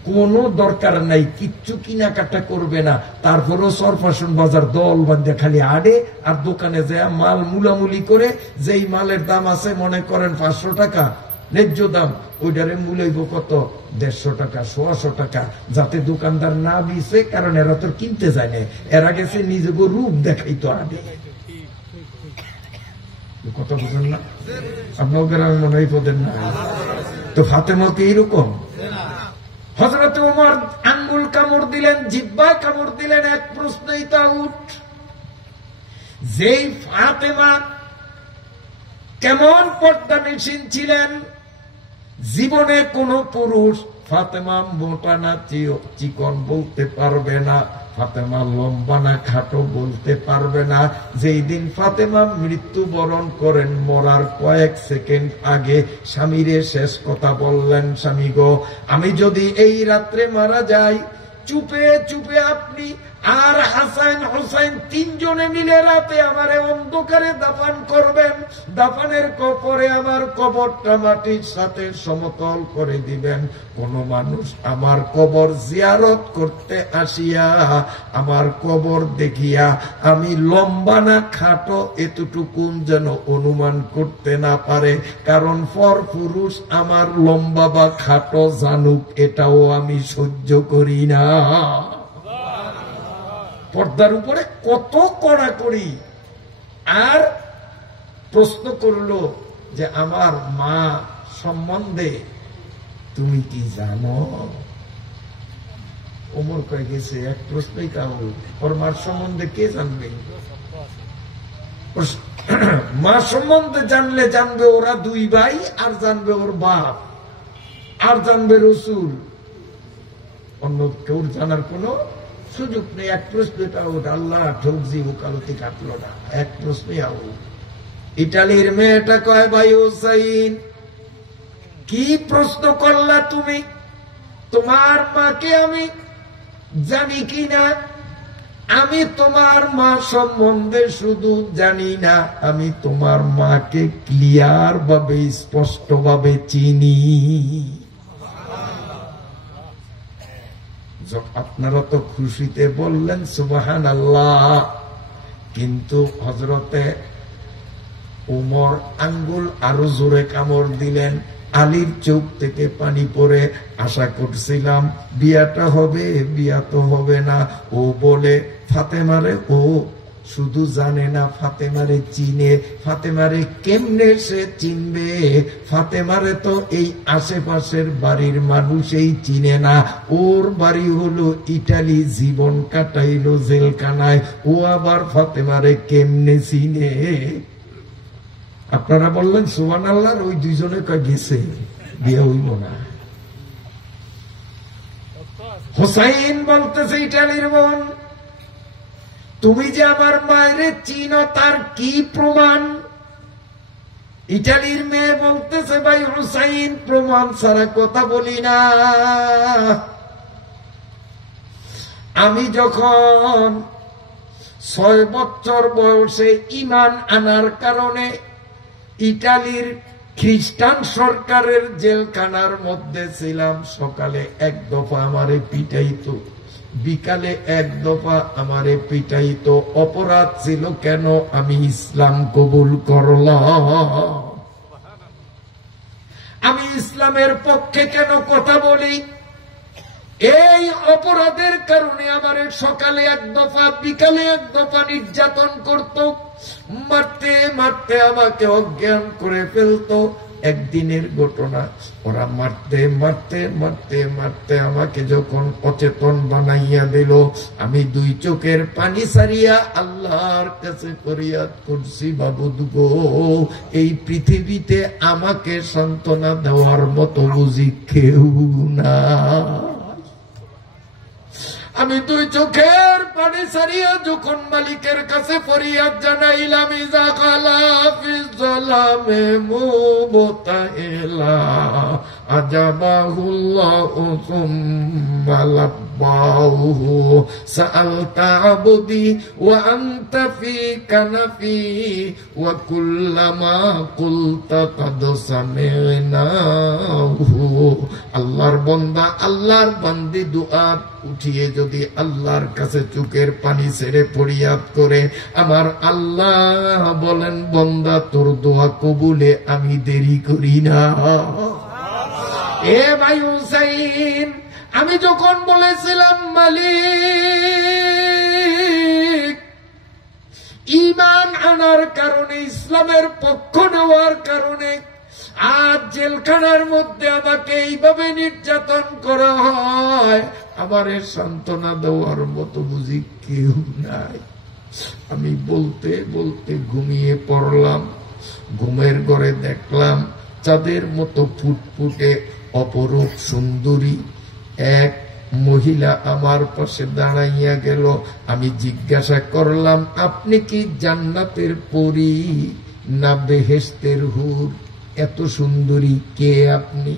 কোনো দরকার নাই, কিচ্ছু কিনাকাটা করবে না, তারপরও সরফাসন বাজার দল বান্ধে খালি আড়ে, আর দোকানে যায় মাল মুলামুলি করে, যেই মালের দাম আছে মনে করেন 500 টাকা ন্যায্য দাম, ওইটারে মূল্য কত 150 টাকা 100 টাকা, যাতে দোকানদার না বিছে, কারণ এরা তো কিনতে যায় না, এরা গেছে নিজেকে রূপ দেখাইতো আগে। কথা বুঝেন না? আপনার গ্রামে মনে হয় পদের না। তো ফাতেমাকে এইরকম। হযরত ওমর আঙ্গুল কামড় দিলেন, জিহ্বায় কামড় দিলেন, 1 প্রশ্নই তা উঠ। যেই ফাতেমা কেমন পর্দানিসীন ছিলেন, জীবনে কোন পুরুষ ফাতেমা মোটা না চিকন বলতে পারবে না, ফাতেমা লম্বা না খাটো বলতে পারবে না। যেই দিন ফাতেমা মৃত্যুবরণ করেন, মরার কয়েক সেকেন্ড আগে স্বামীরে শেষ কথা বললেন, স্বামী গো, আমি যদি এই রাত্রে মারা যাই, চুপে চুপে আপনি আর হাসান হোসাইন 3 জনে মিলে রাতে আমারে অন্ধকারে দাফন করবেন, দাফনের পরে আমার কবরটা মাটির সাথে সমতল করে দিবেন। কোন মানুষ আমার কবর জিয়ারত করতে আসিয়া আমার কবর দেখিয়া আমি লম্বা না খাটো এতটুকুন যেন অনুমান করতে না পারে, কারণ পর পুরুষ আমার লম্বা বা খাটো জানুক, এটাও আমি সহ্য করি না। পর্দার উপরে কত কড়াকড়ি। আর প্রশ্ন করলো যে আমার মা সম্বন্ধে তুমি কি জানো? ওমর কয়ে গেছে 1 প্রশ্নই কাউ, ওর মার সম্বন্ধে কে জানবে? মা সম্বন্ধে জানলে জানবে ওরা 2 ভাই, আর জানবে ওর বাপ, আর জানবে রসুল, অন্য কেউ জানার কোনো সুযোগ নেই। এক প্রশ্নটা ওটা আল্লাহ ঠকজি ওকালতি কাটলো না, এক প্রশ্নে আউট। ইটালির মেয়েটা কয়, ভাই হুসাইন কি প্রশ্ন করলা তুমি? তোমার মাকে আমি জানি কি না? আমি তোমার মা সম্বন্ধে শুধু জানি না, আমি তোমার মাকে ক্লিয়ার ভাবে স্পষ্ট ভাবে চিনি। আপনারা তো খুশিতে বললেন সুবহানাল্লাহ, কিন্তু হযরতে ওমর আঙ্গুল আরো জোরে কামড় দিলেন। আলীর চোখ থেকে পানি পড়ে। আশা করছিলাম বিয়াটা হবে, বিয়া তো হবে না। ও বলে ফাতেমারে ও শুধু জানে না, ফাতেমারে চিনে। ফাতেমারে কেমনে সে চিনবে? ফাতেমারে তো এই আশেপাশের বাড়ির মানুষই চিনে না। ওর বাড়ি হলো ইটালি, জীবন কাটাইলো জেলখানায়। ও আবার ফাতেমারে কেমনে চিনে? আপনারা বললেন সুবহানাল্লাহ, ওই দুইজনে গেছে, বিয়ে হইব না। হোসাইন বলতেছে, ইটালির বোন তুমি যে আমার মায়ের চিনো, তার কি প্রমাণ? ইটালির মেয়ে বলতেছে, ভাই হুসাইন প্রমাণ ছাড়া কথা বলি না। আমি যখন 6 বছর বয়সে ঈমান আনার কারণে ইটালির খ্রিস্টান সরকারের জেলখানার মধ্যে ছিলাম, সকালে এক দফা আমারে পিটাইতো, বিকালে এক দফা আমারে পিটাইতো। অপরাধ ছিল কেন? আমি ইসলাম কবুল করলাম। আমি ইসলামের পক্ষে কেন কথা বলি? এই অপরাধের কারণে আমারে সকালে এক দফা বিকালে এক দফা নির্যাতন করত, মারতে মারতে আমাকে অজ্ঞান করে ফেলতো। একদিনের ঘটনা, ওরা মারতে মারতে মারতে মারতে আমাকে যখন অচেতন বানাইয়া দিল, আমি 2 চোখের পানি সারিয়া আল্লাহর কাছে ফরিয়াদ করছি, বাবুদ গো, এই পৃথিবীতে আমাকে সান্ত্বনা দেওয়ার মতো বুঝি কেউ না। আমি 2 চোখের পানি সারিয়া যখন মালিকের কাছে ফরিয়াদ জানাইলাম, ইজা খালা ফিজ যালামে মুবতাইলা আজাবাহুল্লাহু সুম্মা লাব্বাহু সাআলতা আবদি ওয়া আনতা ফি কানাফি ওয়া কুল্লামা কুলতা কাদ সামি'নাহু। আল্লাহর বান্দা, আল্লাহর বান্দি দুআ উঠিয়ে যদি আল্লাহর কাছে চোখের পানি ছেড়ে ফরিয়াদ করে, আমার আল্লাহ বলেন, বান্দা তোর দোয়া কবুলে আমি দেরি করি না। এ ভাই হুসাইন, আমি যখন বলেছিলাম মালিক ঈমান আনার কারণে, ইসলামের পক্ষ নেওয়ার কারণে আজ জেলখানার মধ্যে আমাকে এইভাবে নির্যাতন করা হয়, আমারে সান্ত্বনা দেওয়ার মতো বুঝি কেউ নাই। আমি বলতে বলতে ঘুমিয়ে পড়লাম। ঘুমের ঘরে দেখলাম চাঁদের মতো ফুটফুটে অপরূপ সুন্দরী এক মহিলা আমার পাশে দাঁড়াইয়া গেল। আমি জিজ্ঞাসা করলাম, আপনি কি জান্নাতের পরী না বেহেশতের হুর? এত সুন্দরী কে আপনি?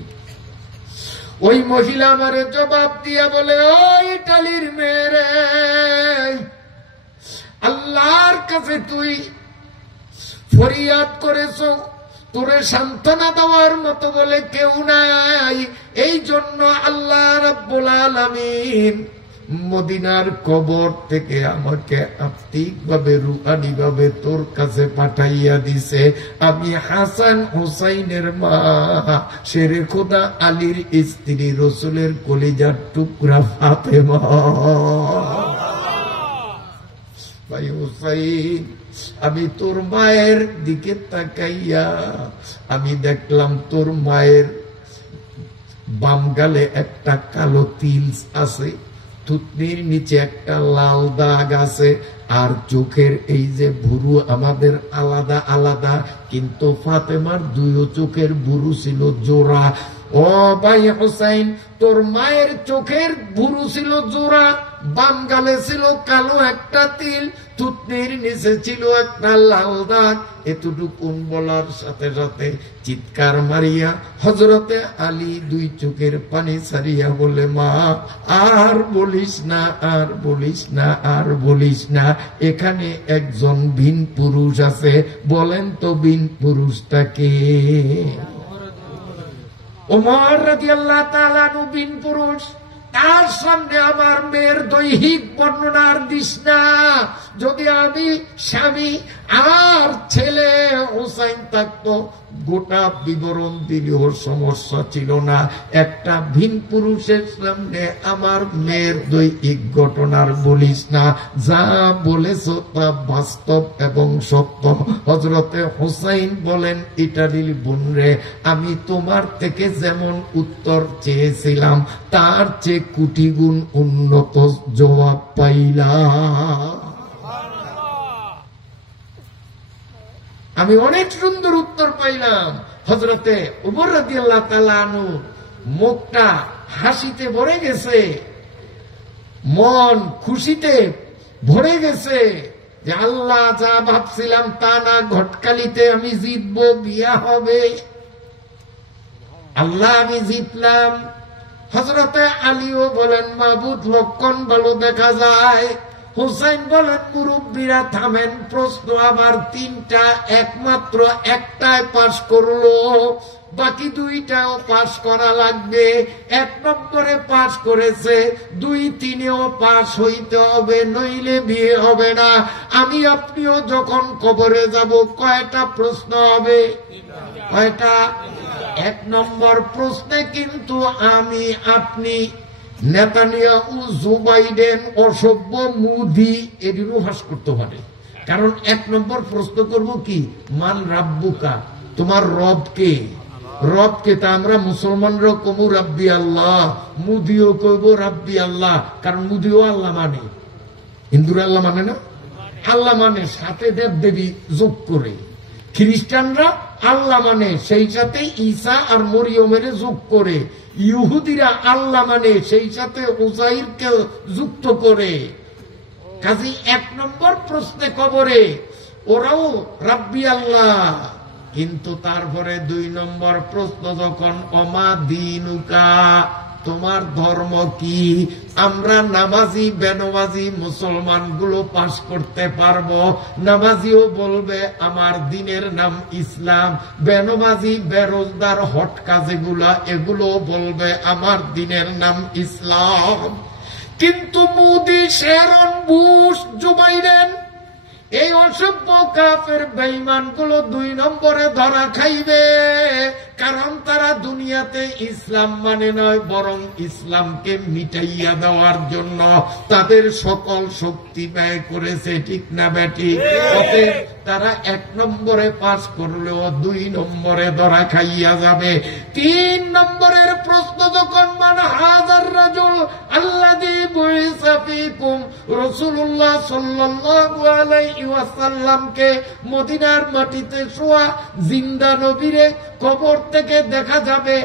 ওই মহিলা আমারে জবাব দিয়া বলে, ওই ইটালির মেয়ে, আল্লাহর কাছে তুই ফরিয়াদ করেছ, তোরে সান্ত্বনা দেওয়ার মতো বলে কেউ নাই, এই জন্য আল্লাহ রাব্বুল আলামিন মদিনার কবর থেকে আমাকে আত্মিক ভাবে রুহানি ভাবে তোর কাছে পাঠাইয়া দিছে। আমি হাসান হুসাইনের মা, শেরে খোদা আলীর স্ত্রী, রসুলের কলিজার টুকরা ফাতেমা। ভাই হুসাইন, আমি তোর মায়ের দিকে তাকাইয়া আমি দেখলাম তোর মায়ের বাম গালে একটা কালো তিল আছে, থুতনির নিচে একটা লাল দাগ আছে, আর চোখের এই যে ভুরু আমাদের আলাদা আলাদা, কিন্তু ফাতেমার 2 চোখের ভুরু ছিল জোড়া। ও ভাই হুসাইন, তোর মায়ের চোখের ভুরু ছিল জোড়া, বাম গালে ছিল কালো একটা তিল, থুতনির নিচে ছিল একটা লাল দাগ। এতটুকুন বলার সাথে সাথে চিৎকার মারিয়া হযরতে আলী দুই চোখের পানি ছাড়িয়া বলে, মা আর বলিস না, আর বলিস না, আর বলিস না, এখানে একজন ভিন পুরুষ আছে, বলেন তো ভিন পুরুষটাকে? ওমর রাদিয়াল্লাহু তাআলা আনহু ভিন পুরুষ। তার সামনে আমার মেয়ের দৈহিক বর্ণনার দিস না। যদি আমি স্বামী আর ছেলে হুসাইন থাকতো, গোটা বিবরণ দিলেও সমস্যা ছিল না। একটা ভিন পুরুষের সামনে আমার মেয়ের দৈহিক ঘটনার বলিস না। যা বলেছ তা বাস্তব এবং সত্য। হযরতে হুসাইন বলেন, ইটালির বোন রে, আমি তোমার থেকে যেমন উত্তর চেয়েছিলাম তার চেয়ে কোটি গুণ উন্নত জবাব পাইলাম। আমি অনেক সুন্দর উত্তর পাইলাম। হযরতে ওমর রাদিয়াল্লাহু তাআলা আনহু মুখটা হাসিতে ভরে গেছে, মন খুশিতে ভরে গেছে যে আল্লাহ যা ভাবছিলাম তা না, ঘটকালিতে আমি জিতবো, বিয়া হবে। আল্লাহ আমি জিতলাম। হযরতে আলীও বলেন, মাবুদ লক্ষণ ভালো দেখা যায়। হুসাইন বলেন, মুরব্বীরা থামেন, প্রশ্ন আমার তিনটা, একমাত্র একটায় পাশ করলো, বাকি দুইটাও পাশ করা লাগবে। 1 নম্বরে পাশ করেছে, 2, 3-এও পাশ হইতে হবে, নইলে বিয়ে হবে না। আমি আপনিও যখন কবরে যাব, কয়টা প্রশ্ন হবে? কয়টা? 1 নম্বর প্রশ্নে কিন্তু আমি আপনি, নেতানিয়াহু, জো বাইডেন, অসভ্য, মোদি এদেরও ফাঁস করতে পারে। কারণ 1 নম্বর প্রশ্ন করব কি, মান রাব্বুকা, তোমার রব কে? রব কে? তা আমরা মুসলমানরা কমু রাব্বি আল্লাহ, মুদিও কইব রাব্বি আল্লাহ, কারণ মুদিও আল্লাহ মানে। হিন্দুরা আল্লাহ মানে না? আল্লাহ মানে, সাথে দেব দেবী যোগ করে। খ্রিস্টানরা আল্লাহ মানে, সেই সাথে ঈসা আর মরিয়মের যোগ করে। ইহুদিরা আল্লাহ মানে, সেই সাথে উজাইরকে যুক্ত করে। কাজী 1 নম্বর প্রশ্নে কবরে ওরাও রাব্বি আল্লাহ, কিন্তু তারপরে 2 নম্বর প্রশ্ন যখন, অমা দিনুকা, তোমার ধর্ম কি? আমরা নামাজি বেনমাজি মুসলমান গুলো পাশ করতে পারবো। নামাজিও বলবে আমার দিনের নাম ইসলাম, বেনমাজি বেরোজগার হটকা যেগুলা, এগুলো বলবে আমার দিনের নাম ইসলাম। কিন্তু Modi, Sharon, Bush, Joe Biden, এই অসভ্য কাফের বেঈমান গুলো 2 নম্বরে ধরা খাইবে। কারণ তারা দুনিয়াতে ইসলাম মানে নয়, বরং ইসলামকে মিটাইয়া দেওয়ার জন্য তাদের সকল শক্তি ব্যয় করেছে। ঠিক না বেঠিক? তারা 1 নম্বরে পাস করলেও 2 নম্বরে ধরা খাইয়া যাবে। 3 নম্বরের প্রশ্ন যখন, মান হাযার রাজুল আল্লাযী বুইসা ফীকুম, রাসূলুল্লাহ সাল্লাল্লাহু আলাইহি ওয়াসাল্লামকে মদিনার মাটিতে শোয়া জিন্দা নবীরে কবর থেকে দেখা যাবে,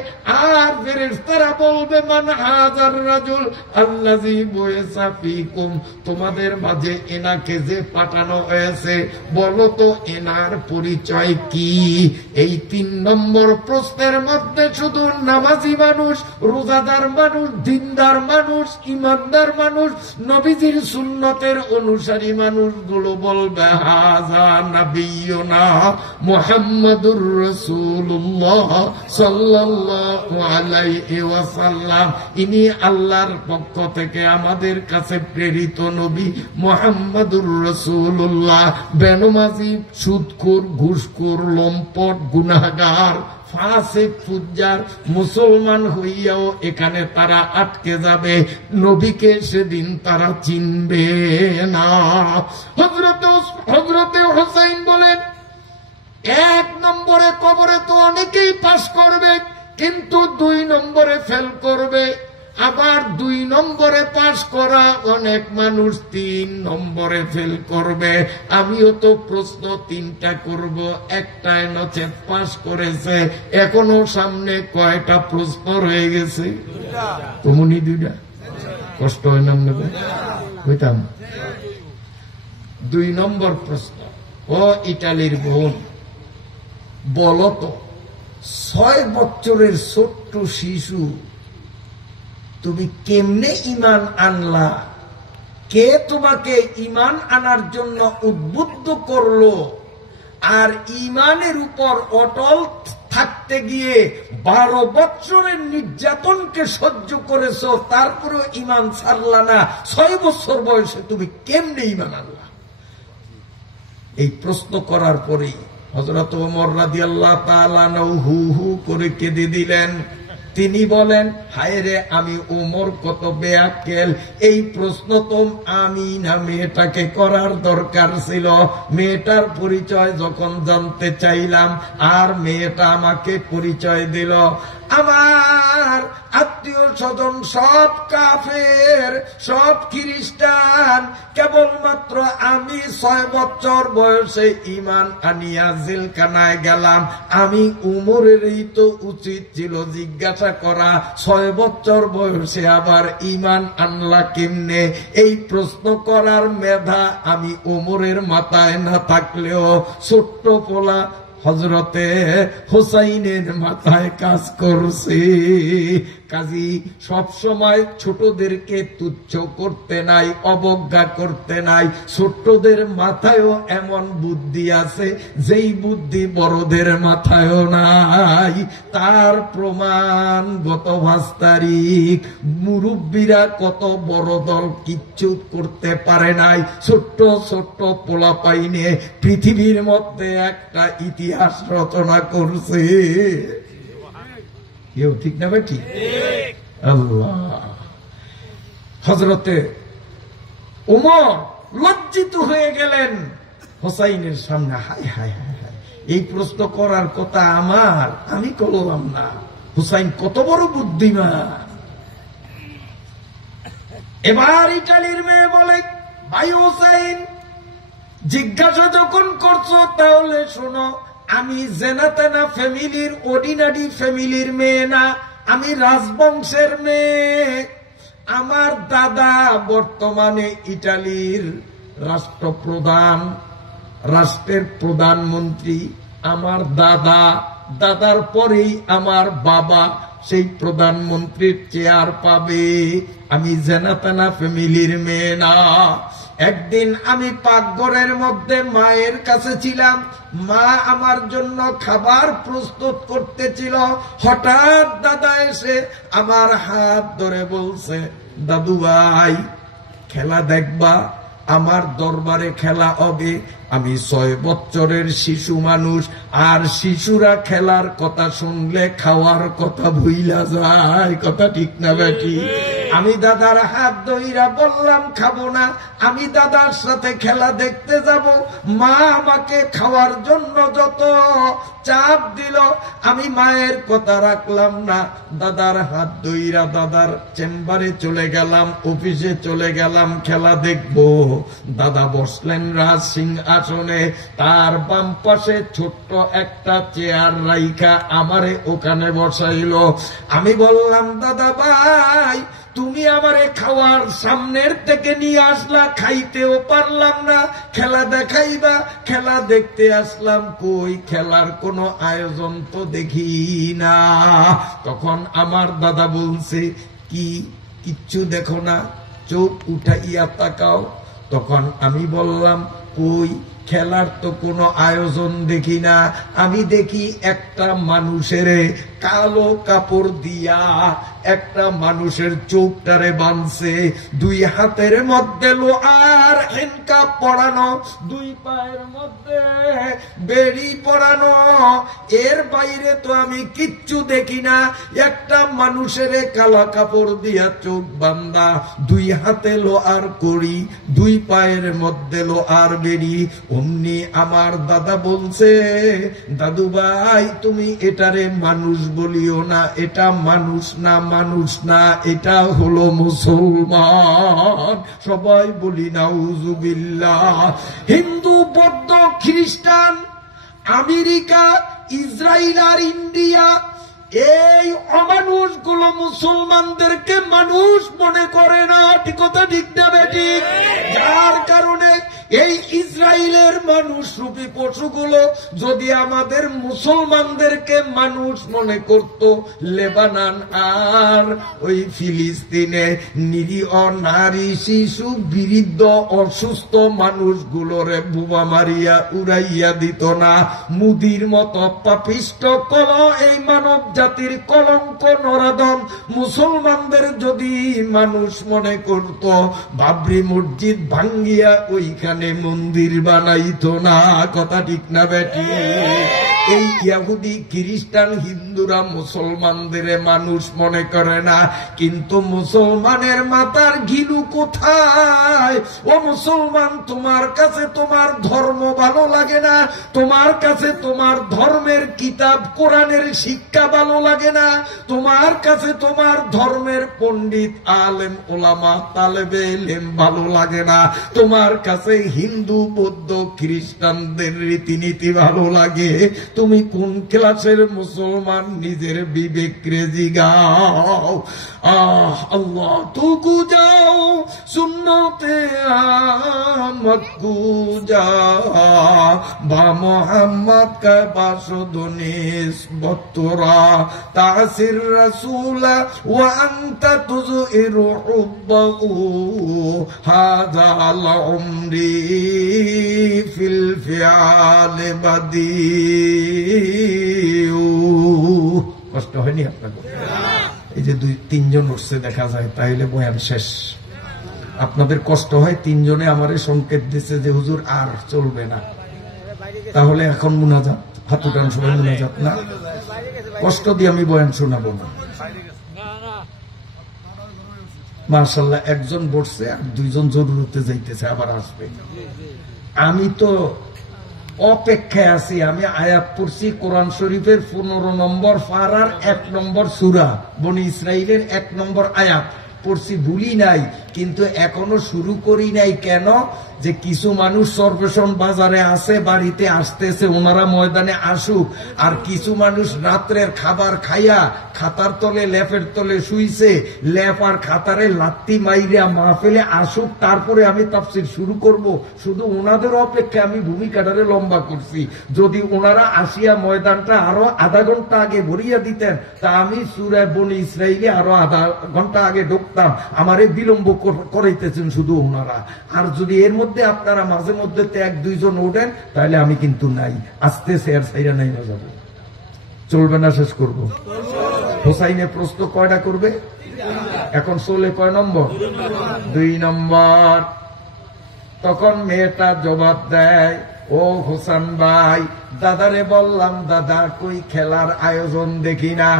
আর ফেরেশতারা বলবে, মান হাযার রাজুল আল্লাযী বুইসা ফীকুম, তোমাদের মাঝে এনাকে যে পাঠানো হয়েছে, বলো তো এনার পরিচয় কি? এই 3 নম্বর প্রশ্নের মধ্যে শুধু নামাজি মানুষ, রোজাদার মানুষ, দিনদার মানুষ, ইমানদার মানুষ, নবীজির সুন্নতের অনুসারী মানুষগুলো বলবে, হাযা নবিয়ুনা মুহাম্মাদুর রাসূলুল্লাহ সাল্লাল্লাহু আলাইহি ওয়াসাল্লাম, ইনি আল্লাহর পক্ষ থেকে আমাদের কাছে প্রেরিত নবী মুহাম্মাদুর রাসূলুল্লাহ। বেনমাজি, সুদখোর, ঘুষখোর, লম্পট, গুনাহগার, ফাসিক, ফুজ্জার মুসলমান হইয়াও এখানে তারা আটকে যাবে, নবীকে সেদিন তারা চিনবে না। হযরতে হুসাইন বলেন, 1 নম্বরে কবরে তো অনেকেই পাস করবে, কিন্তু 2 নম্বরে ফেল করবে। আবার 2 নম্বরে পাস করা অনেক মানুষ 3 নম্বরে ফেল করবে। আমিও তো প্রশ্ন 3টা করব, একটাই নচেত পাস করেছে। এখনো সামনে কয়টা প্রশ্ন রয়ে গেছে? কমুনি 2টা। কষ্ট হয় না? হইতাম। 2 নম্বর প্রশ্ন, ও ইটালির বোন, বলো তো 6 বছরের ছোট্ট শিশু তুমি কেমনে ঈমান আনলা? কে তোমাকে ঈমান আনার জন্য উদ্বুদ্ধ করলো? আর ঈমানের উপর অটল থাকতে গিয়ে 12 বছরের নির্যাতনকে সহ্য করেছো, তারপরেও ঈমান ছাড়লা না। 6 বছর বয়সে তুমি কেমনে ঈমান আনলা? এই প্রশ্ন করার পরেই হযরত ওমর রাদিয়াল্লাহু তাআলা হু হু করে কেঁদে দিলেন। তিনি বলেন, হায় রে, আমি ওমর কত বেয়াক্কেল। এই প্রশ্ন তো আমি না মেয়েটাকে করার দরকার ছিল। মেয়েটার পরিচয় যখন জানতে চাইলাম, আর মেয়েটা আমাকে পরিচয় দিল, আমার আত্মীয় স্বজন সব কাফের, সব খ্রিস্টান, কেবলমাত্র আমি 6 বছর বয়সে ঈমান আনিয়া জেলখানায় গেলাম। আমি উমরেরই তো উচিত ছিল জিজ্ঞাসা করা, 6 বছর বয়সে আবার ঈমান আনলা কেমনে? এই প্রশ্ন করার মেধা আমি উমরের মাথায় না থাকলেও ছোট্ট পোলা হযরতে হুসাইনের মাথায় কাজ করছে। কাজী সব সময় ছোটদেরকে তুচ্ছ করতে নাই, অবজ্ঞা করতে নাই। ছোটদের মাথায়ও এমন বুদ্ধি আছে যেই বুদ্ধি বড়দের মাথায়ও নাই। তার প্রমাণ গত 5 তারিখ মুরব্বীরা কত বড় দল কিচ্ছু করতে পারে নাই। ছোট্ট ছোট্ট পোলাপাইনে পৃথিবীর মধ্যে একটা ইতিহাস রচনা করছে। কেউ ঠিক না বেটি? আল্লাহ। হযরতে ওমর লজ্জিত হয়ে গেলেন হুসাইনের সামনে। হায় হায় হায় হায়, এই প্রশ্ন করার কথা আমার, আমি করলাম না। হুসাইন কত বড় বুদ্ধিমান। এবার ইটালির মেয়ে বলে, ভাই হুসাইন, জিজ্ঞাসা যখন করছো তাহলে শোনো, আমি জেনাতেনা ফ্যামিলির, অর্ডিনারি ফ্যামিলির মেয়ে না, আমি রাজবংশের মেয়ে। আমার দাদা বর্তমানে ইটালির রাষ্ট্রপ্রধান, রাষ্ট্রের প্রধানমন্ত্রী। আমার দাদা, দাদার পরেই আমার বাবা সেই প্রধানমন্ত্রীর চেয়ার পাবে। আমি জেনাতেনা ফ্যামিলির মেয়ে না। একদিন আমি পাকঘরের মধ্যে মায়ের কাছে ছিলাম, মা আমার জন্য খাবার প্রস্তুত করতেছিল। হঠাৎ দাদা এসে আমার হাত ধরে বলছে, দাদু ভাই, খেলা দেখবা? আমার দরবারে খেলা হবে। আমি 6 বছরের শিশু মানুষ, আর শিশুরা খেলার কথা শুনলে খাওয়ার কথা ভুইলা যায়। কথা ঠিক না বেটি? আমি দাদার হাত ধইরা বললাম, খাবো না, আমি দাদার সাথে খেলা দেখতে যাব। মা আমাকে খাওয়ার জন্য যত চাপ দিল, আমি মায়ের কথা রাখলাম না। দাদার হাত ধইরা দাদার চেম্বারে চলে গেলাম, অফিসে চলে গেলাম, খেলা দেখবো। দাদা বসলেন রাজ সিংহাসনে, তার বাম পাশে ছোট্ট একটা চেয়ার রাইখা আমারে ওখানে বসাইল। আমি বললাম, দাদা ভাই, তুমি আমারে খাওয়ার সামনের থেকে নিয়ে আসলা, খাইতেও পারলাম না, খেলা দেখাইবা। খেলা দেখতে আসলাম, কই খেলার কোনো আয়োজন তো দেখি না। তখন আমার দাদা বলছে, কি কিচ্ছু দেখো না? চোখ উঠাইয়া তাকাও। তখন আমি বললাম, কই খেলার তো কোনো আয়োজন দেখি না। আমি দেখি একটা মানুষের কালো কাপড় দিয়া একটা মানুষের চোখটারে বাঁধছে, 2 হাতের মধ্যে লোহার হ্যান্ডকাপ পরানো, 2 পায়ের মধ্যে বেড়ি পরানো। এর বাইরে তো আমি কিচ্ছু দেখি না। একটা মানুষের কালা কাপড় দিয়া চোখ বান্ধা, 2 হাতে লোহার কড়ি, 2 পায়ের মধ্যে লোহার বেড়ি। অমনি আমার দাদা বলছে, দাদু ভাই, তুমি এটারে মানুষ বলিও না, এটা মানুষ না, মানুষ না, এটা হলো মুসলমান। সবাই বলি নাউজুবিল্লাহ। হিন্দু, বৌদ্ধ, খ্রিস্টান, আমেরিকা, ইসরায়েল আর ইন্ডিয়া এই অমানুষগুলো মুসলমানদেরকে মানুষ মনে করে না, ঠিক কথা ঠিক না বেঠিক? যার কারণে এই ইসরায়েলের মানুষ রূপী পশুগুলো যদি আমাদের মুসলমানদেরকে মানুষ মনে করত, লেবানন আর ওই ফিলিস্তিনে নিরীহ নারী, শিশু, বৃদ্ধ, অসুস্থ মানুষগুলোরে বোমা মারিয়া উড়াইয়া দিত না। মুদির মতো পাপিষ্ট কল এই মানব জাতির কলঙ্ক নরাদন মুসলমানদের যদি মানুষ মনে করত, বাবরি মসজিদ ভাঙ্গিয়া ওইখানে মন্দির বানাইতো না। কথা ঠিক না বেটি? এই ইহুদি, খ্রিস্টান, হিন্দুরা মুসলমানদের মানুষ মনে করে না, কিন্তু মুসলমানের মাথার ঘিলু কোথায়? ও মুসলমান, তোমার কাছে তোমার ধর্ম ভালো লাগে না, তোমার কাছে তোমার ধর্মের কিতাব কোরআনের শিক্ষা ভালো লাগে না, তোমার কাছে তোমার ধর্মের পণ্ডিত আলেম ওলামা তালেবে ইলম ভালো লাগে না, তোমার কাছে হিন্দু বৌদ্ধ খ্রিস্টানদের রীতিনীতি ভালো লাগে। তুমি কোন ক্লাসের মুসলমান? নিজের বিবেক রেজি গাও। আল্লাহ তুকু যাও সুন্নতে আহমদ কুজা বা মোহাম্মদ কা বাসদনিস বত্তরা তাসির রাসূলা ওয়া আনতা তুযিরু হুব্বু হাযা আল উমরি ফিল ফিআল বাদি। কষ্ট হয়নি আপনার? এই যে 2-3 জন উঠছে দেখা যায়, তাইলে বয়ান শেষ। আপনাদের কষ্ট হয়? 3 জনে আমারে সংকেত দিচ্ছে যে হুজুর আর চলবে না, তাহলে এখন মুনাজাত, হাত উঠান সবাই, মুনাজাত না। কষ্ট দিয়ে আমি বয়ান শোনাবো না। মাশাআল্লাহ, 1 জন বসছে আর 2 জন জরুরতে যাইতেছে, আবার আসবে। আমি তো অপেক্ষায় আছি। আমি আয়াত পড়ছি কোরআন শরীফের 15 নম্বর পারার 1 নম্বর সূরা, বনি ইসরাইলের 1 নম্বর আয়াত পড়ছি, ভুলি নাই, কিন্তু এখনো শুরু করি নাই। কেন? যে কিছু মানুষ সর্বেশন বাজারে আছে, বাড়িতে আসতেছে, ওনারা ময়দানে আসুক। আর কিছু মানুষ রাত্রের খাবার খাইয়া খাতার তলে লেপের তলে শুইছে, লেপ আর খাতারে লাত্তি মাইরা মাহফিলে আসুক, তারপরে আমি তাফসীর শুরু করব। শুধু ওনাদের অপেক্ষায় আমি ভূমিকাটারে লম্বা করছি। যদি ওনারা আসিয়া ময়দানটা আরো আধা ঘন্টা আগে ভরিয়া দিতেন, তা আমি সূরা বনি ইসরাইলে আরো আধা ঘন্টা আগে ঢুকতাম। আমারে বিলম্ব করাইতেছেন শুধু ওনারা। আর যদি এর মধ্যে আপনারা মাঝে মধ্যে 1-2 জন ওঠেন, তাহলে আমি কিন্তু নাই, আস্তে শেয়ার সাইরা নাই না যাব। চলবে না? শেষ করব। হোসাইনে প্রশ্ন কয়টা করবে? এখন চলে কয় নম্বর? 2 নম্বর। তখন মেয়েটা জবাব দেয়, ও হোসেন ভাই, দাদারে বললাম, দাদা কই খেলার আয়োজন দেখি না।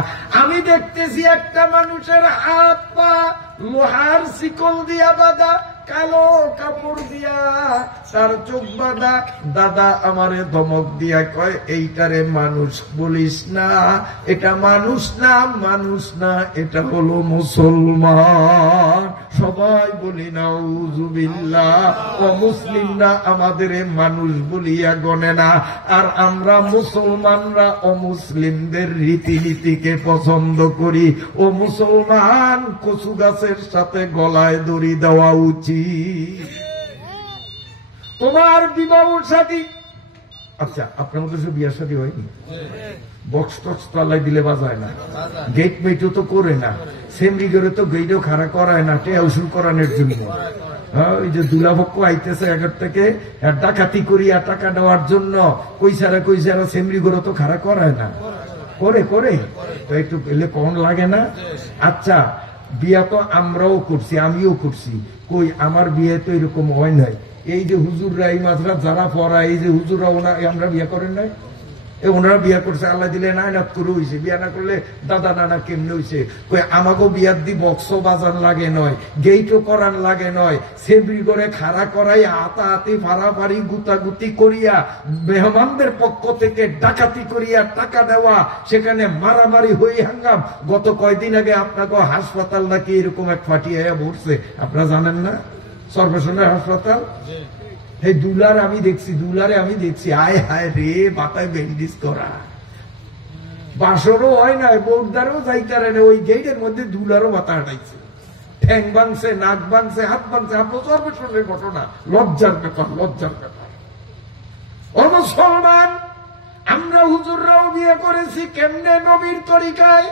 আমি দেখতেছি একটা মানুষের হাত পা লোহার শিকল দিয়া বাঁধা, কালো কাপড় দিয়া তার চোখ বাঁধা। দাদা আমারে ধমক দিয়া কয়, এইটারে মানুষ বলিস না, এটা মানুষ না, মানুষ না, এটা হলো মুসলমান। সবাই বলি নাউযুবিল্লাহ। অমুসলিমরা আমাদের মানুষ বলিয়া গণে না, আর আমরা মুসলমানরা অমুসলিমদের রীতিনীতিকে পছন্দ করি। ও মুসলমান, কচু গাছের সাথে গলায় দড়ি দেওয়া উচিত। তোমার বিবাহ শাদী, আচ্ছা আপনার মধ্যে সব বিয়ার শাদী হয়নি? বক্স টক্স তলায় দিলে বাজায় না, গেট মেটও তো করে না, সেমরি করে তো গেটও খাড়া করায় না, টে উসুল করানোর জন্য। ওই যে দুলাভক্ষ আইতেছে আগের থেকে ডাকাতি করিয়া টাকা দেওয়ার জন্য, কইসারা সেমরি করে তো খাড়া করায় না, করে করে তো একটু পেলে কম লাগে না? আচ্ছা, বিয়া তো আমরাও করছি, আমিও করছি, কই আমার বিয়ে তো এরকম হয় নাই। এই যে হুজুররা এই মাঝরাত যারা পড়া, এই যে হুজুররা আমরা বিয়ে করেন নাই, ওনারা বিয়া করছে, আল্লাহ দিলে নায়নাত করে হইছে, বিয়া না করলে দাদা নানা কেমনে হইছে। কই আমাকেও বিয়ার দি বক্স বাজান লাগে নয়, গেইটও করান লাগে নয়, সেবরি করে খাড়া করাই হাতাহাতি ফাড়াফাড়ি গুতাগুতি করিয়া মেহমানদের পক্ষ থেকে ডাকাতি করিয়া টাকা দেওয়া, সেখানে মারামারি হই হাঙ্গাম। গত কয়দিন আগে আপনাকে হাসপাতাল নাকি এরকম এক ফাটিয়া ভরছে, আপনারা জানেন না? সর্বেশনের হাসপাতাল, এই দুলারে আমি দেখছি, আয় হায় রে, মাথায় ব্যান্ডেজ করা। বাসরও হয় না, বৌদ্ধারও যাইতারে না, ওই গেটের মধ্যে ধুলারও মাথা হাঁটাইছে, ঠ্যাং ভাঙছে, নাক ভাঙছে, হাত ভাঙছে। আপনার সর্বসর্বের ঘটনা, লজ্জার ব্যাপার, লজ্জার ব্যাপার। ও মুসলমান, আমরা হুজুররাও বিয়ে করেছি কেমনে? নবীর তরিকায়।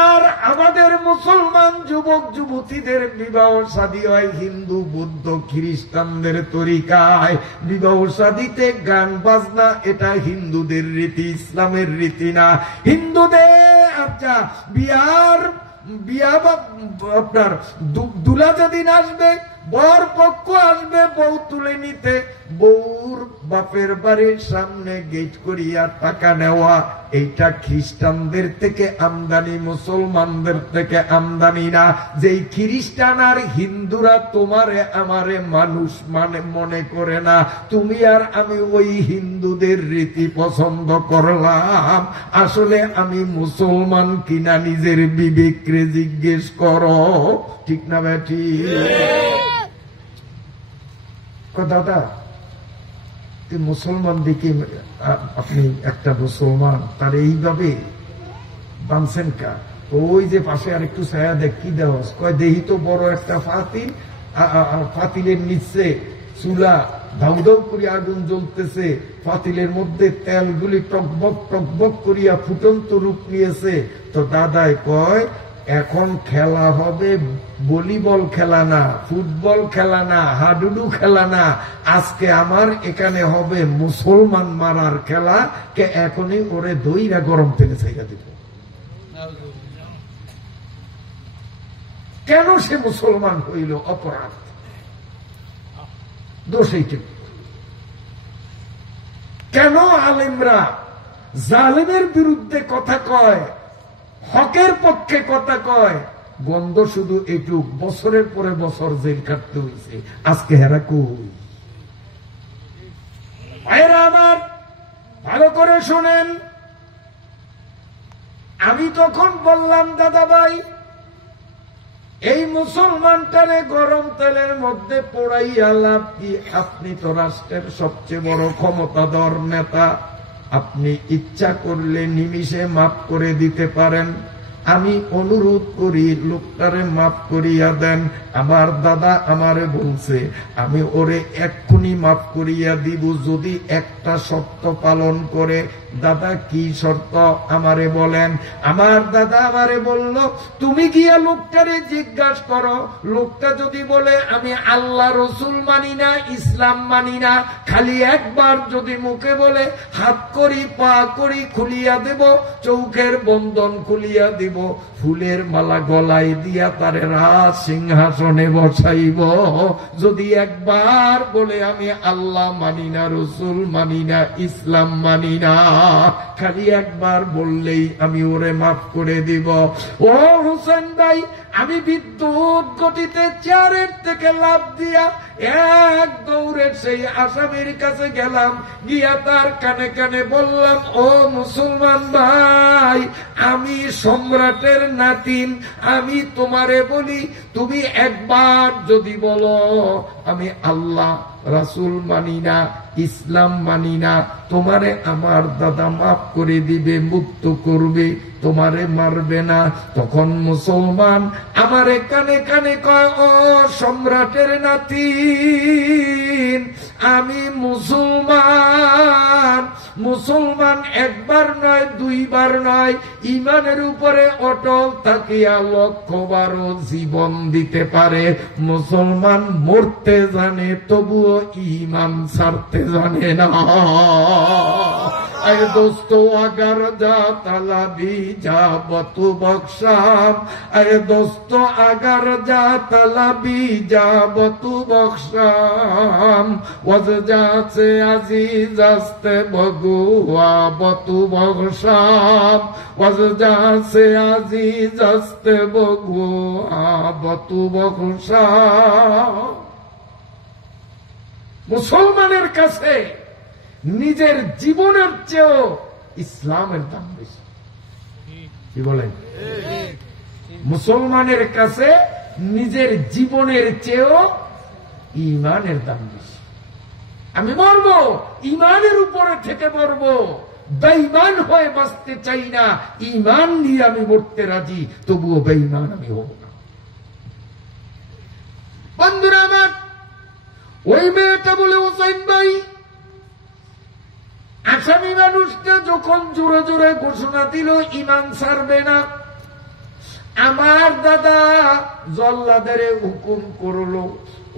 আর আমাদের মুসলমান যুবক যুবতীদের বিবাহ শাদী হয় হিন্দু, বৌদ্ধ, খ্রিস্টানদের তরিকায়। বিবাহ শাদীতে গান বাজনা, এটা হিন্দুদের রীতি, ইসলামের রীতি না। হিন্দুদের আচ্ছা বিয়া আপনার দুলা যেদিন আসবে, বর পক্ষ আসবে বউ তুলে নিতে, বউর বাপের বাড়ির সামনে গেট করিয়া টাকা নেওয়া, এইটা খ্রিস্টানদের থেকে আমদানি, মুসলমানদের থেকে আমদানি না। যেই খ্রিস্টান আর হিন্দুরা তোমারে আমারে মানুষ মনে করে না, তুমি আর আমি ওই হিন্দুদের রীতি পছন্দ করলাম। আসলে আমি মুসলমান কিনা নিজের বিবেকরে জিজ্ঞেস করো, ঠিক না বেটি? দাদা, মুসলমান দিকে আপনি একটা মুসলমান, তার এইভাবে বানছেন কা? ওই যে পাশে আরেকটু ছায়া দেখ, কি দেওয়া কয়, দেহি তো বড় একটা ফাতিল, ফাতিলের নিচে চুলা ধাউ ধাউ করিয়া আগুন জ্বলতেছে, ফাতিলের মধ্যে তেলগুলি টকবক টকবক করিয়া ফুটন্ত রূপ নিয়েছে। তো দাদাই কয়, এখন খেলা হবে ভলিবল খেলা না, ফুটবল খেলা না, হাডুডু খেলা না, আজকে আমার এখানে হবে মুসলমান মারার খেলা। কে এখনই ওরে দইরা গরম থেকে চাইয়া দিব। কেন সে মুসলমান হইল? অপরাধ, দোষ এইটি। কেন আলেমরা জালেমের বিরুদ্ধে কথা কয়, হকের পক্ষে কথা কয়? গন্ধ শুধু এইটুক, বছরের পরে বছর জেল কাটতে হয়েছে। আজকে হেরা কই? ভাইরা আমার, ভালো করে শোনেন। আমি তখন বললাম, দাদা ভাই, এই মুসলমানটারে গরম তেলের মধ্যে পোড়াইয়া লাভ কি? আপনি তো রাষ্ট্রের সবচেয়ে বড় ক্ষমতাধর নেতা, আপনি ইচ্ছা করলে নিমিষে মাফ করে দিতে পারেন। আমি অনুরোধ করি, লোকটারে মাফ করিয়া দেন। আমার দাদা আমারে বলছে, আমি ওরে এক্ষুনি মাফ করিয়া দিব যদি একটা শর্ত পালন করে। দাদা, কি শর্ত আমারে বলেন? আমার দাদা আমারে বলল, তুমি গিয়া লোকটারে জিজ্ঞাসা করো, লোকটা যদি বলে আমি আল্লাহ রসুল মানি না, ইসলাম মানি না, খালি একবার যদি মুখে বলে হাত করি পা করি খুলিয়া দেব, চৌখের বন্ধন খুলিয়া দিব, ফুলের মালা গলায় দিয়া তারে রাজ সিংহাসনে বসাইব। যদি একবার বলে আমি আল্লাহ মানি না, রসুল মানি না, ইসলাম মানি না, খালি একবার বললেই আমি ওরে মাফ করে দিব। ও হোসেন ভাই, আমি বিদ্যুৎ গতিতে চেয়ারের থেকে লাফ দিয়া এক দৌড়ে সেই আসামির কাছে গেলাম, গিয়া তার কানে কানে বললাম, ও মুসলমান ভাই, আমি সম্রাটের নাতিন, আমি তোমারে বলি, তুমি একবার যদি বলো আমি আল্লাহ রাসূল মানি না, ইসলাম মানি না, তোমারে আমার দাদা মাফ করে দিবে, মুক্ত করবে, তোমারে মারবে না। তখন মুসলমান আমারে কানে কানে কয়, ও সম্রাটের নাতি, আমি মুসলমান। মুসলমান একবার নয়, দুইবার নয়, ইমানের উপরে অটল থাকিয়া 100বারও জীবন দিতে পারে। মুসলমান মরতে জানে, তবুও ইমান ছাড়তে জানে না। अरे दोस्तों अगर जा तलबी जा बतु बख्शाम, अरे दोस्तों अगर जा तलबी जा बतु बख्शाम, वजजा से अजीज अस्ते भगुआ बतु बख्शाम, वजजा से अजीज अस्ते भगुआ बतु बख्शाम। मुसलमानेर काছে নিজের জীবনের চেয়েও ইসলামের দাম বেশি। কি বলেন? মুসলমানের কাছে নিজের জীবনের চেয়েও ইমানের দাম বেশি। আমি মরবো, ইমানের উপরে থেকে মরবো, বেঈমান হয়ে বাঁচতে চাই না, ঈমান নিয়ে আমি মরতে রাজি, তবুও বেঈমান আমি হব না। বন্ধুরা আমার, ওই মেয়েটা বলে, হোসেন ভাই, আসামি মানুষটা যখন জোরে জোরে ঘোষণা দিল ঈমান ছাড়বে না, আমার দাদা জল্লাদের হুকুম করলো,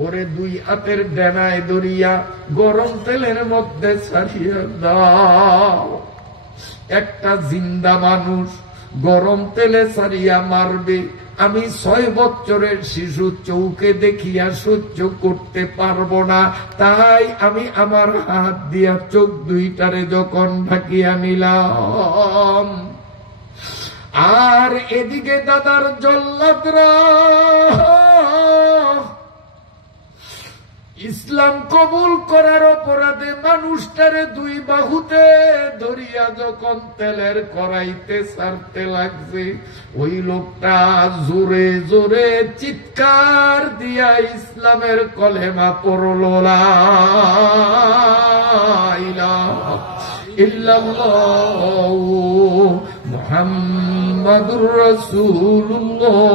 ওরে দুই হাতের ডানায় ধরিয়া গরম তেলের মধ্যে ছাড়িয়া দাও। একটা জিন্দা মানুষ গরম তেলে ছাড়িয়া মারবে, আমি 6 বছরের শিশু চৌকে দেখিয়া সহ্য করতে পারবো না, তাই আমি আমার হাত দিয়া চোখ দুইটারে যখন ঢাকিয়া নিলাম, আর এদিকে দাদার জল্লাদরা ইসলাম কবুল করার অপরাধে মানুষটারে 2 বাহুতে ধরিয়া যখন তেলের কড়াইতে ছাড়তে লাগছে, ওই লোকটা জোরে জোরে চিৎকার দিয়া ইসলামের কলেমা পড়ল, লা ইলাহা ইল্লাল্লাহু মুহাম্মাদুর রাসূলুল্লাহ।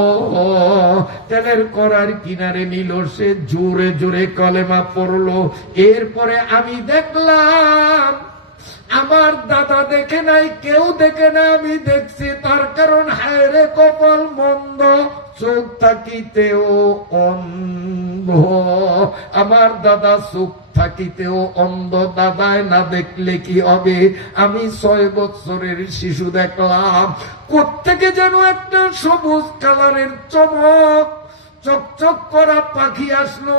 তেলের কড়ার কিনারে নিল, সে জোরে জোরে কলেমা পড়লো। এরপরে আমি দেখলাম আমার দাদা দেখে নাই, কেউ দেখে না, আমি দেখছি। তার কারণ হায় রে কপাল মন্দ, চোখ থাকিতেও অন্ধ। আমার দাদা চোখ থাকিতেও অন্ধ, দাদায় না দেখলে কি হবে? আমি 6 বছরের শিশু দেখলাম, কোত্থেকে যেন একটা সবুজ কালারের চমক চকচক করা পাখি আসলো,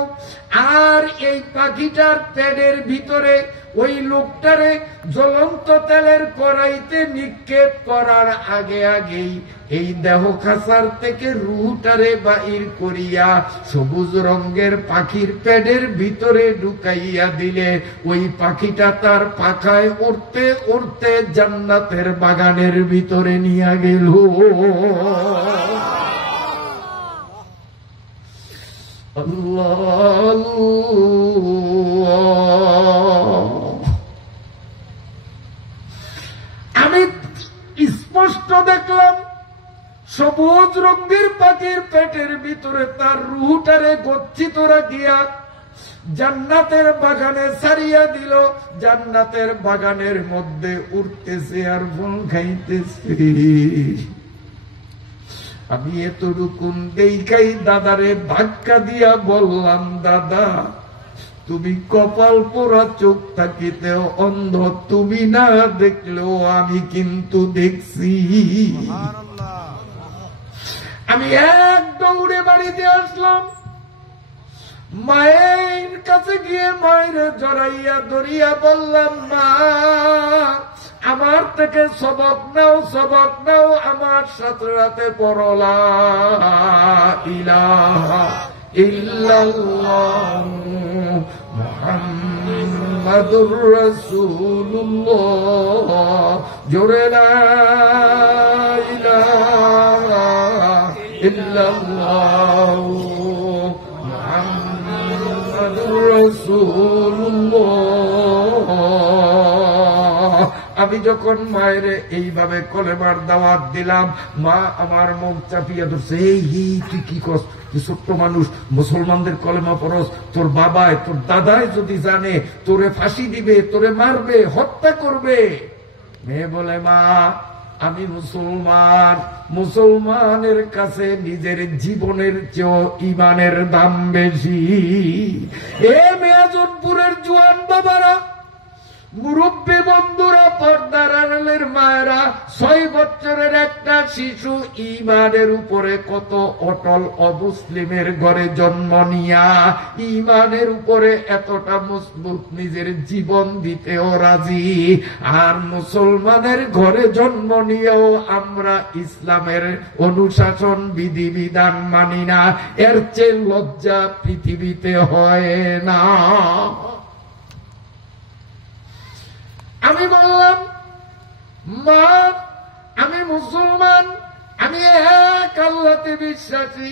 আর এই পাখিটার পেটের ভিতরে ওই লোকটারে জ্বলন্ত তেলের কড়াইতে নিক্ষেপ করার আগে আগেই এই দেহ খাসার থেকে রুহটারে বাহির করিয়া সবুজ রঙের পাখির পেটের ভিতরে ঢুকাইয়া দিলে ওই পাখিটা তার পাখায় উড়তে উড়তে জান্নাতের বাগানের ভিতরে নিয়ে গেল। আল্লাহ, আমি স্পষ্ট দেখলাম সবুজ রঙের পাখির পেটের ভিতরে তার রুহটারে গচ্ছিত রাখিয়া জান্নাতের বাগানে ছাড়িয়া দিল। জান্নাতের বাগানের মধ্যে উঠতেছে আর ফল খাইতেছে। আমি এতটুকুন দেখাই দাদারে ধাক্কা দিয়া বললাম, দাদা তুমি কপাল পোড়া, চোখ থাকিতেও অন্ধ, তুমি না দেখলেও আমি কিন্তু দেখছি। আমি এক দৌড়ে বাড়িতে আসলাম, মায়ের কাছে গিয়ে মায়ের জড়াইয়া ধরিয়া বললাম, মা আমার থেকে সবক নাও, সবক নাও, আমার সাথে রাতে পড়ো লা ইলাহা ইল্লাল্লাহ মুহাম্মাদুর রাসূলুল্লাহ। জোরে লা ইলাহা ইল্লাল্লাহ মুহাম্মাদুর রাসূলুল্লাহ। আমি যখন মায়ের এইভাবে কলেমার দাওয়াত দিলাম, মা আমার মুখ চাপিয়া ধরছে, এই তুই কি করছ? তুই ছোট্ট মানুষ, মুসলমানদের কলেমা পড়স, তোর বাবায় তোর দাদায় যদি জানে তোরে ফাঁসি দিবে, তোরে মারবে, হত্যা করবে। মেয়ে বলে, মা আমি মুসলমান, মুসলমানের কাছে নিজের জীবনের চেয়েও ইমানের দাম বেশি। এ মেয়াজনপুরের জোয়ান বাবারা, মুরব্বী বন্ধুরা, পর্দার আড়ালের মায়েরা, 6 বছরের একটা শিশু ইমানের উপরে কত অটল, অমুসলিমের ঘরে জন্ম নিয়া ইমানের উপরে এতটা মজবুত, নিজের জীবন দিতেও রাজি। আর মুসলমানের ঘরে জন্ম নিয়েও আমরা ইসলামের অনুশাসন বিধিবিধান মানি না। এর চেয়ে লজ্জা পৃথিবীতে হয় না। আমি বললাম, মা আমি মুসলমান, আমি এক আল্লাহতে বিশ্বাসী,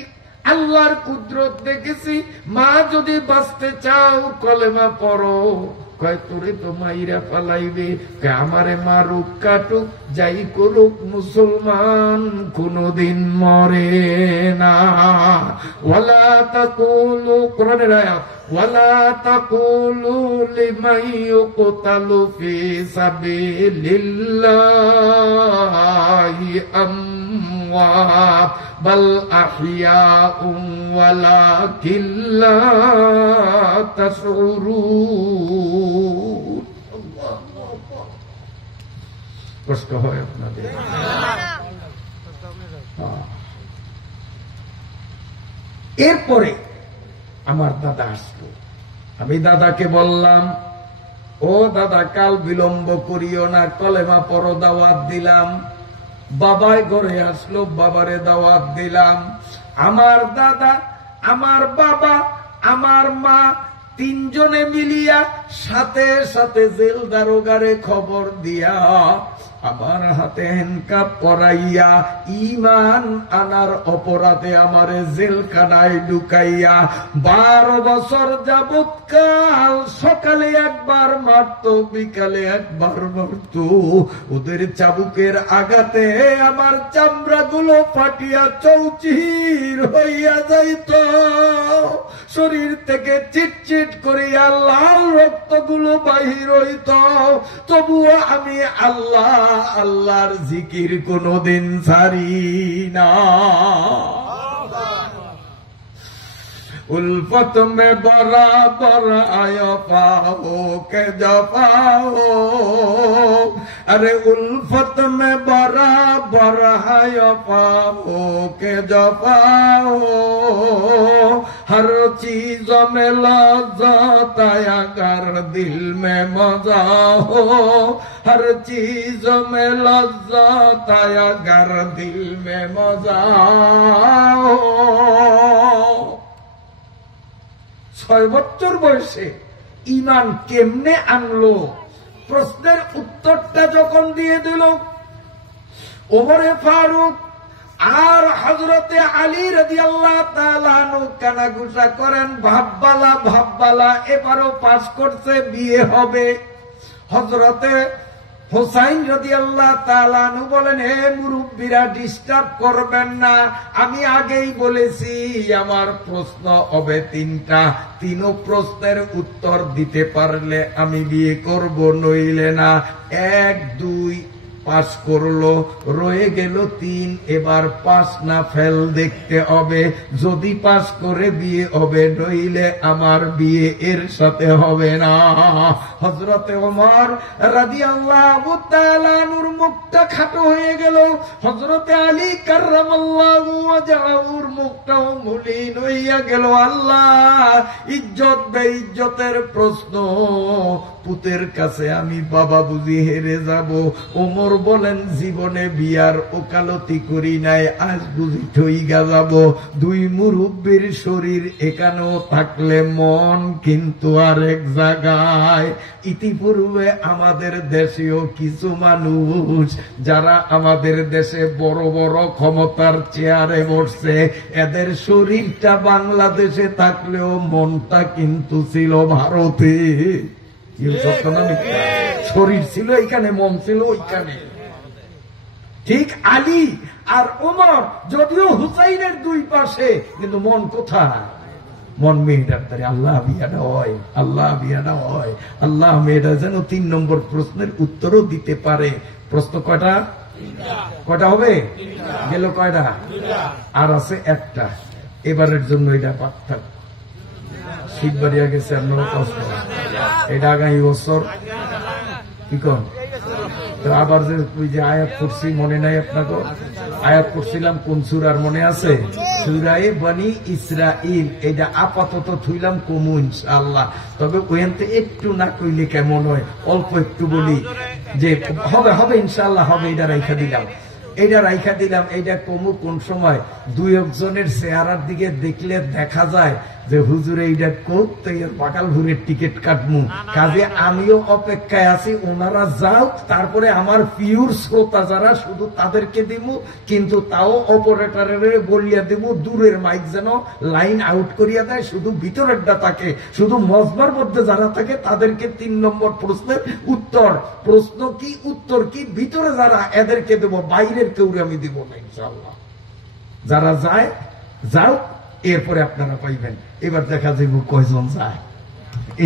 আল্লাহর কুদরত দেখেছি। মা যদি বাঁচতে চাও কলেমা পড়ো। কয় তোরে তো মাইরা পালাইবে, আমারে মারুক কাটুক যাই করুক, মুসলমান কোনদিন মরে না। ওয়ালা তাকুলু, কোরআনের আয়াত, ওয়ালা তাকুলু লিমান ইউকতালু ফি সাবিলিল্লাহি আমওয়াত বাল আহইয়াউম ওয়ালাকিন লা তাশউরুন। কষ্ট হয় আপনাদের? এরপরে আমার দাদা আসলো। আমি দাদাকে বললাম, ও দাদা কাল বিলম্ব করিও না, কলেমা পড়ো, দাওয়াত দিলাম। বাবাই ঘরে আসলো, বাবারে দাওয়াত দিলাম। আমার দাদা, আমার বাবা, আমার মা তিনজনে মিলিয়া সাথে সাথে জেল দারোগারে খবর দিয়া আমার হাতে হ্যান্ডকাপ করাইয়া ঈমান আনার অপরাধে আমারে জেলখানায় ঢুকাইয়া 12 বছর যাবৎ কাল সকালে একবার মারত, বিকালে একবার মারত। ওদের চাবুকের আঘাতে আমার চামড়াগুলো ফাটিয়া চৌচির হইয়া যাইত, শরীর থেকে চিটচিট করিয়া লাল রক্তগুলো বাহির হইত। তবুও আমি আল্লাহর জিকির কোনদিন ছাড়ি না। उल्फत में बराबर आया पाओ के जपाओ, अरे उल्फत में बराबर आया पाओ के जपाओ, हर चीज में लज्जत आया कर दिल में मजा हो, हर चीज में लज्जत आया कर दिल में मजा हो। 6 বছর বয়সে ঈমান কেমনে আনলো, প্রশ্নের উত্তরটা যখন দিয়ে দিল, ওমরে ফারুক আর হযরতে আলী রাদিয়াল্লাহু তাআলা আনহু কানাঘুষা করেন, ভাববালা এবারও পাস করছে, বিয়ে হবে। হযরতে হুসাইন রাদিয়াল্লাহু তাআলা আনহু বলেন, হে মুরব্বিরা ডিস্টার্ব করবেন না, আমি আগেই বলেছি আমার প্রশ্ন হবে 3টা, 3 প্রশ্নের উত্তর দিতে পারলে আমি বিয়ে করব, নইলে না। 1, 2 পাস করলো, রয়ে গেল 3। এবার পাস না ফেল দেখতে হবে, যদি পাস করে বিয়ে হবে, নইলে আমার বিয়ে এর সাথে হবে না। হযরতে ওমর রাদিয়াল্লাহু তাআলা আনহুর মুখটা খাটো হয়ে গেল, হযরতে আলী কাররামাল্লাহু ওয়াজহুর মুখটাও মলিন হইয়া গেল। আল্লাহ, ইজ্জত বেইজ্জতের প্রশ্ন, পুতের কাছে আমি বাবা বুঝি হেরে যাব। ওমর বলেন, জীবনে বিয়ার ওকালতি করি নাই, আজ বুঝি ঠইগা যাব। 2 মুরব্বির শরীর এখানেও থাকলে মন কিন্তু আরেক জায়গায়। ইতিপূর্বে আমাদের দেশেও কিছু মানুষ যারা আমাদের দেশে বড় বড় ক্ষমতার চেয়ারে বসছে, এদের শরীরটা বাংলাদেশে থাকলেও মনটা কিন্তু ছিল ভারতে। শরীর ছিল এখানে, মন ছিল ওইখানে। ঠিক আলী আর ওমর যদিও হুসাইনের 2 পাশে, কিন্তু মন কোথায়? মন মেয়েটার দ্বারে। আল্লাহ বিয়াটা হয়, আল্লাহ বিয়াটা হয়, আল্লাহ মেয়েটা যেন 3 নম্বর প্রশ্নের উত্তরও দিতে পারে। প্রশ্ন কয়টা? কয়টা হবে? গেল কয়টা? আর আছে একটা। এবারের জন্য এটা বাদ থাক, শীত বাড়িয়া গেছে, আপনারা কষ্ট। এটা আগামী বছর কি কন? তো আবার যে আয়াত করছি মনে নাই আপনাকে? আয়াত করছিলাম কোন সূরার মনে আছে? সূরায়ে বনি ইসরাইল। এটা আপাতত থইলাম কমু ইনশাআল্লাহ, তবে ওখানতে একটু না কইলে কেমন হয়, অল্প একটু বলি যে হবে হবে ইনশাআল্লাহ হবে। এটা রাইখা দিলাম, এটা কমু কোন সময়? 2 একজনের চেহারার দিকে দেখলে দেখা যায় যে হুজুর এইটা করতে বাকালপুরের টিকিট কাটমু, কাজে আমিও অপেক্ষায় আছি, ওনারা যাও, তারপরে আমার পিওর শ্রোতা যারা শুধু তাদেরকে দিব, কিন্তু তাও অপারেটরের বলিয়া দেব দূরের মাইক যেন লাইন আউট করিয়া দেয়, শুধু ভিতরেরটা থাকে, শুধু মজমার মধ্যে যারা থাকে তাদেরকে 3 নম্বর প্রশ্নের উত্তর, প্রশ্ন কি উত্তর কি, ভিতরে যারা এদেরকে দেব, বাইরের কেউ আমি দিব না ইনশাআল্লাহ। যারা যায় যাও, এরপরে আপনারা পাইবেন। এবার দেখা যাইব কয়জন যায়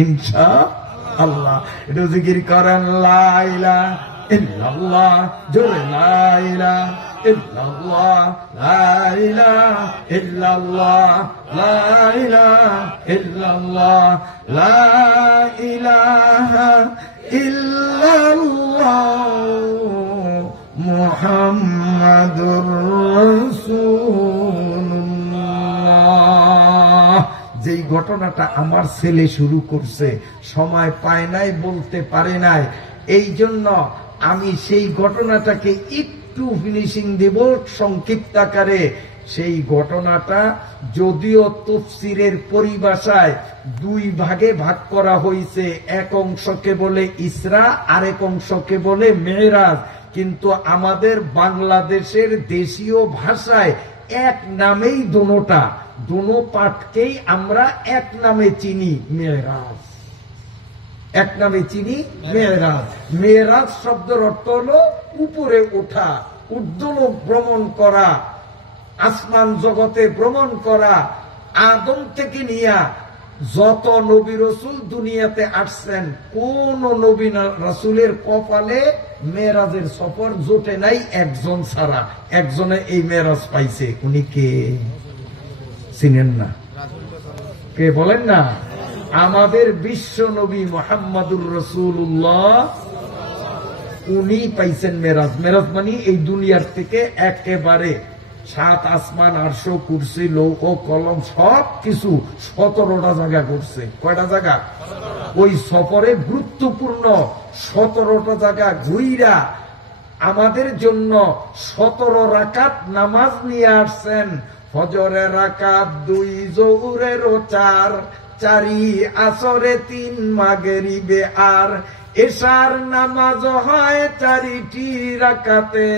ইনশাআল্লাহ। এটা জিকির করেন লা ইলাহা ইল্লাল্লাহ, জোরে লা ইলাহা ইল্লাল্লাহ, লা ইলাহা ইল্লাল্লাহ, লা ইলাহা ইল্লাল্লাহ, লা ইলাহা ইল্লাল্লাহ মুহাম্মাদুর রাসূলুল্লাহ। যেই ঘটনাটা আমার ছেলে শুরু করছে, সময় পায় নাই, বলতে পারে নাই, এই জন্য আমি সেই ঘটনাটাকে একটু ফিনিশিং দেব সংক্ষিপ্ত আকারে। সেই ঘটনাটা যদিও তাফসীরের পরিভাষায় 2 ভাগে ভাগ করা হয়েছে, এক অংশকে বলে ইসরা, আরেক অংশকে বলে মেরাজ, কিন্তু আমাদের বাংলাদেশের দেশীয় ভাষায় এক নামেই দোনোটা, দোনো পাঠকেই আমরা এক নামে চিনি, মেরাজ, এক নামে চিনি মেরাজ। মেরাজ শব্দের অর্থ হলো উপরে ওঠা, ঊর্ধ্বলোক ভ্রমণ করা, আসমান জগতে ভ্রমণ করা। আদম থেকে নিয়া যত নবী রসুল দুনিয়াতে আসছেন, কোন নবী রাসূলের কপালে মেরাজের সফর জোটে নাই একজন ছাড়া। একজনে এই মেরাজ পাইছে, উনি কে চিনেন না? কে বলেন না? আমাদের বিশ্ব নবী মুহাম্মদুর রাসূলুল্লাহ, উনি পাইছেন মেরাজ। মেরাজ মানে এই দুনিয়ার থেকে একেবারে 7 আসমান, আরশ, কুরসি, লৌহ, কলম সব কিছু 17টা জায়গা করছে। কয়টা জায়গা? ওই সফরে গুরুত্বপূর্ণ 17টা জায়গা ঘুইরা আমাদের জন্য 17 রাকাত নামাজ নিয়ে আসছেন। ফজরের রাকাত 2, জোহরেরও 4, 4 আসরে 3, মাগরিবে আর এশার নামাজ হয় 4টি রাকাতে,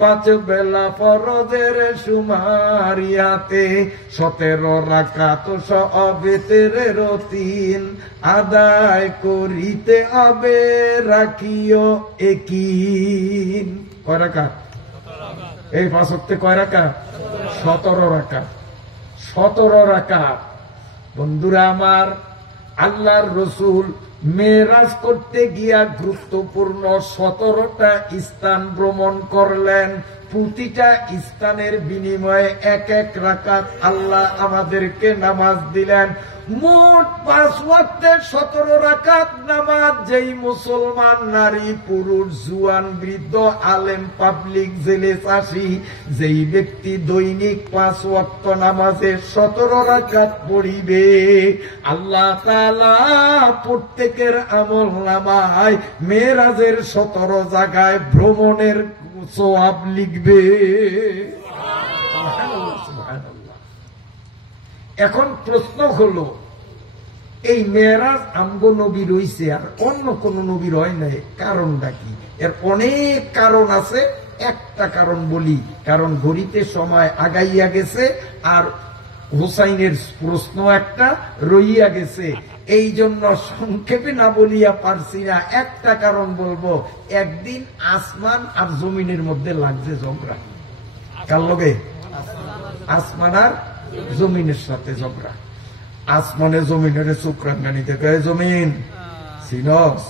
5 বেলা ফরজের সুমারিয়াতে, 17 রাকাত সবেতের 3 আদায় করিতে হবে, রাখিও একিন। কয় রাকাত? এই 5 ওয়াক্তে কয় রাকাত? 17 রাকাত। 17 রাকাত। বন্ধুরা আমার, আল্লাহর রসুল মেরাজ করতে গিয়া গুরুত্বপূর্ণ 17টা স্থান ভ্রমণ করলেন। প্রতিটা স্থানের বিনিময়ে 1 রাকাত আল্লাহ আমাদেরকে নামাজ দিলেন। মোট 5 ওয়াক্তে 17 রাকাত নামাজ যেই মুসলমান নারী পুরুষ জুয়ান বৃদ্ধ আলেম পাবলিক জেলে চাষী যেই ব্যক্তি দৈনিক 5 ওয়াক্ত নামাজে 17 রাকাত পড়িবে, আল্লাহ তাআলা প্রত্যেকের আমল নামায় মেরাজের 17 জায়গায় ভ্রমণের সওয়াব লিখবে। এখন প্রশ্ন হলো, এই মেরাজ আমগো নবী রইছে আর অন্য কোন নবীর হয় নাই, কারণটা কি? এর অনেক কারণ আছে, একটা কারণ বলি, কারণ ঘড়িতে সময় আগাইয়া গেছে আর হুসাইনের প্রশ্ন একটা রইয়া গেছে, এই জন্য সংক্ষেপে না বলিয়া পারছি না। একটা কারণ বলবো, একদিন আসমান আর জমিনের মধ্যে লাগছে ঝগড়া। কার লগে? আসমান আর জমিনের সাথে ঝগড়া। আসমানে জমিনের চুকরাঙ্গানিতে কয়ে, জমিন চিনস?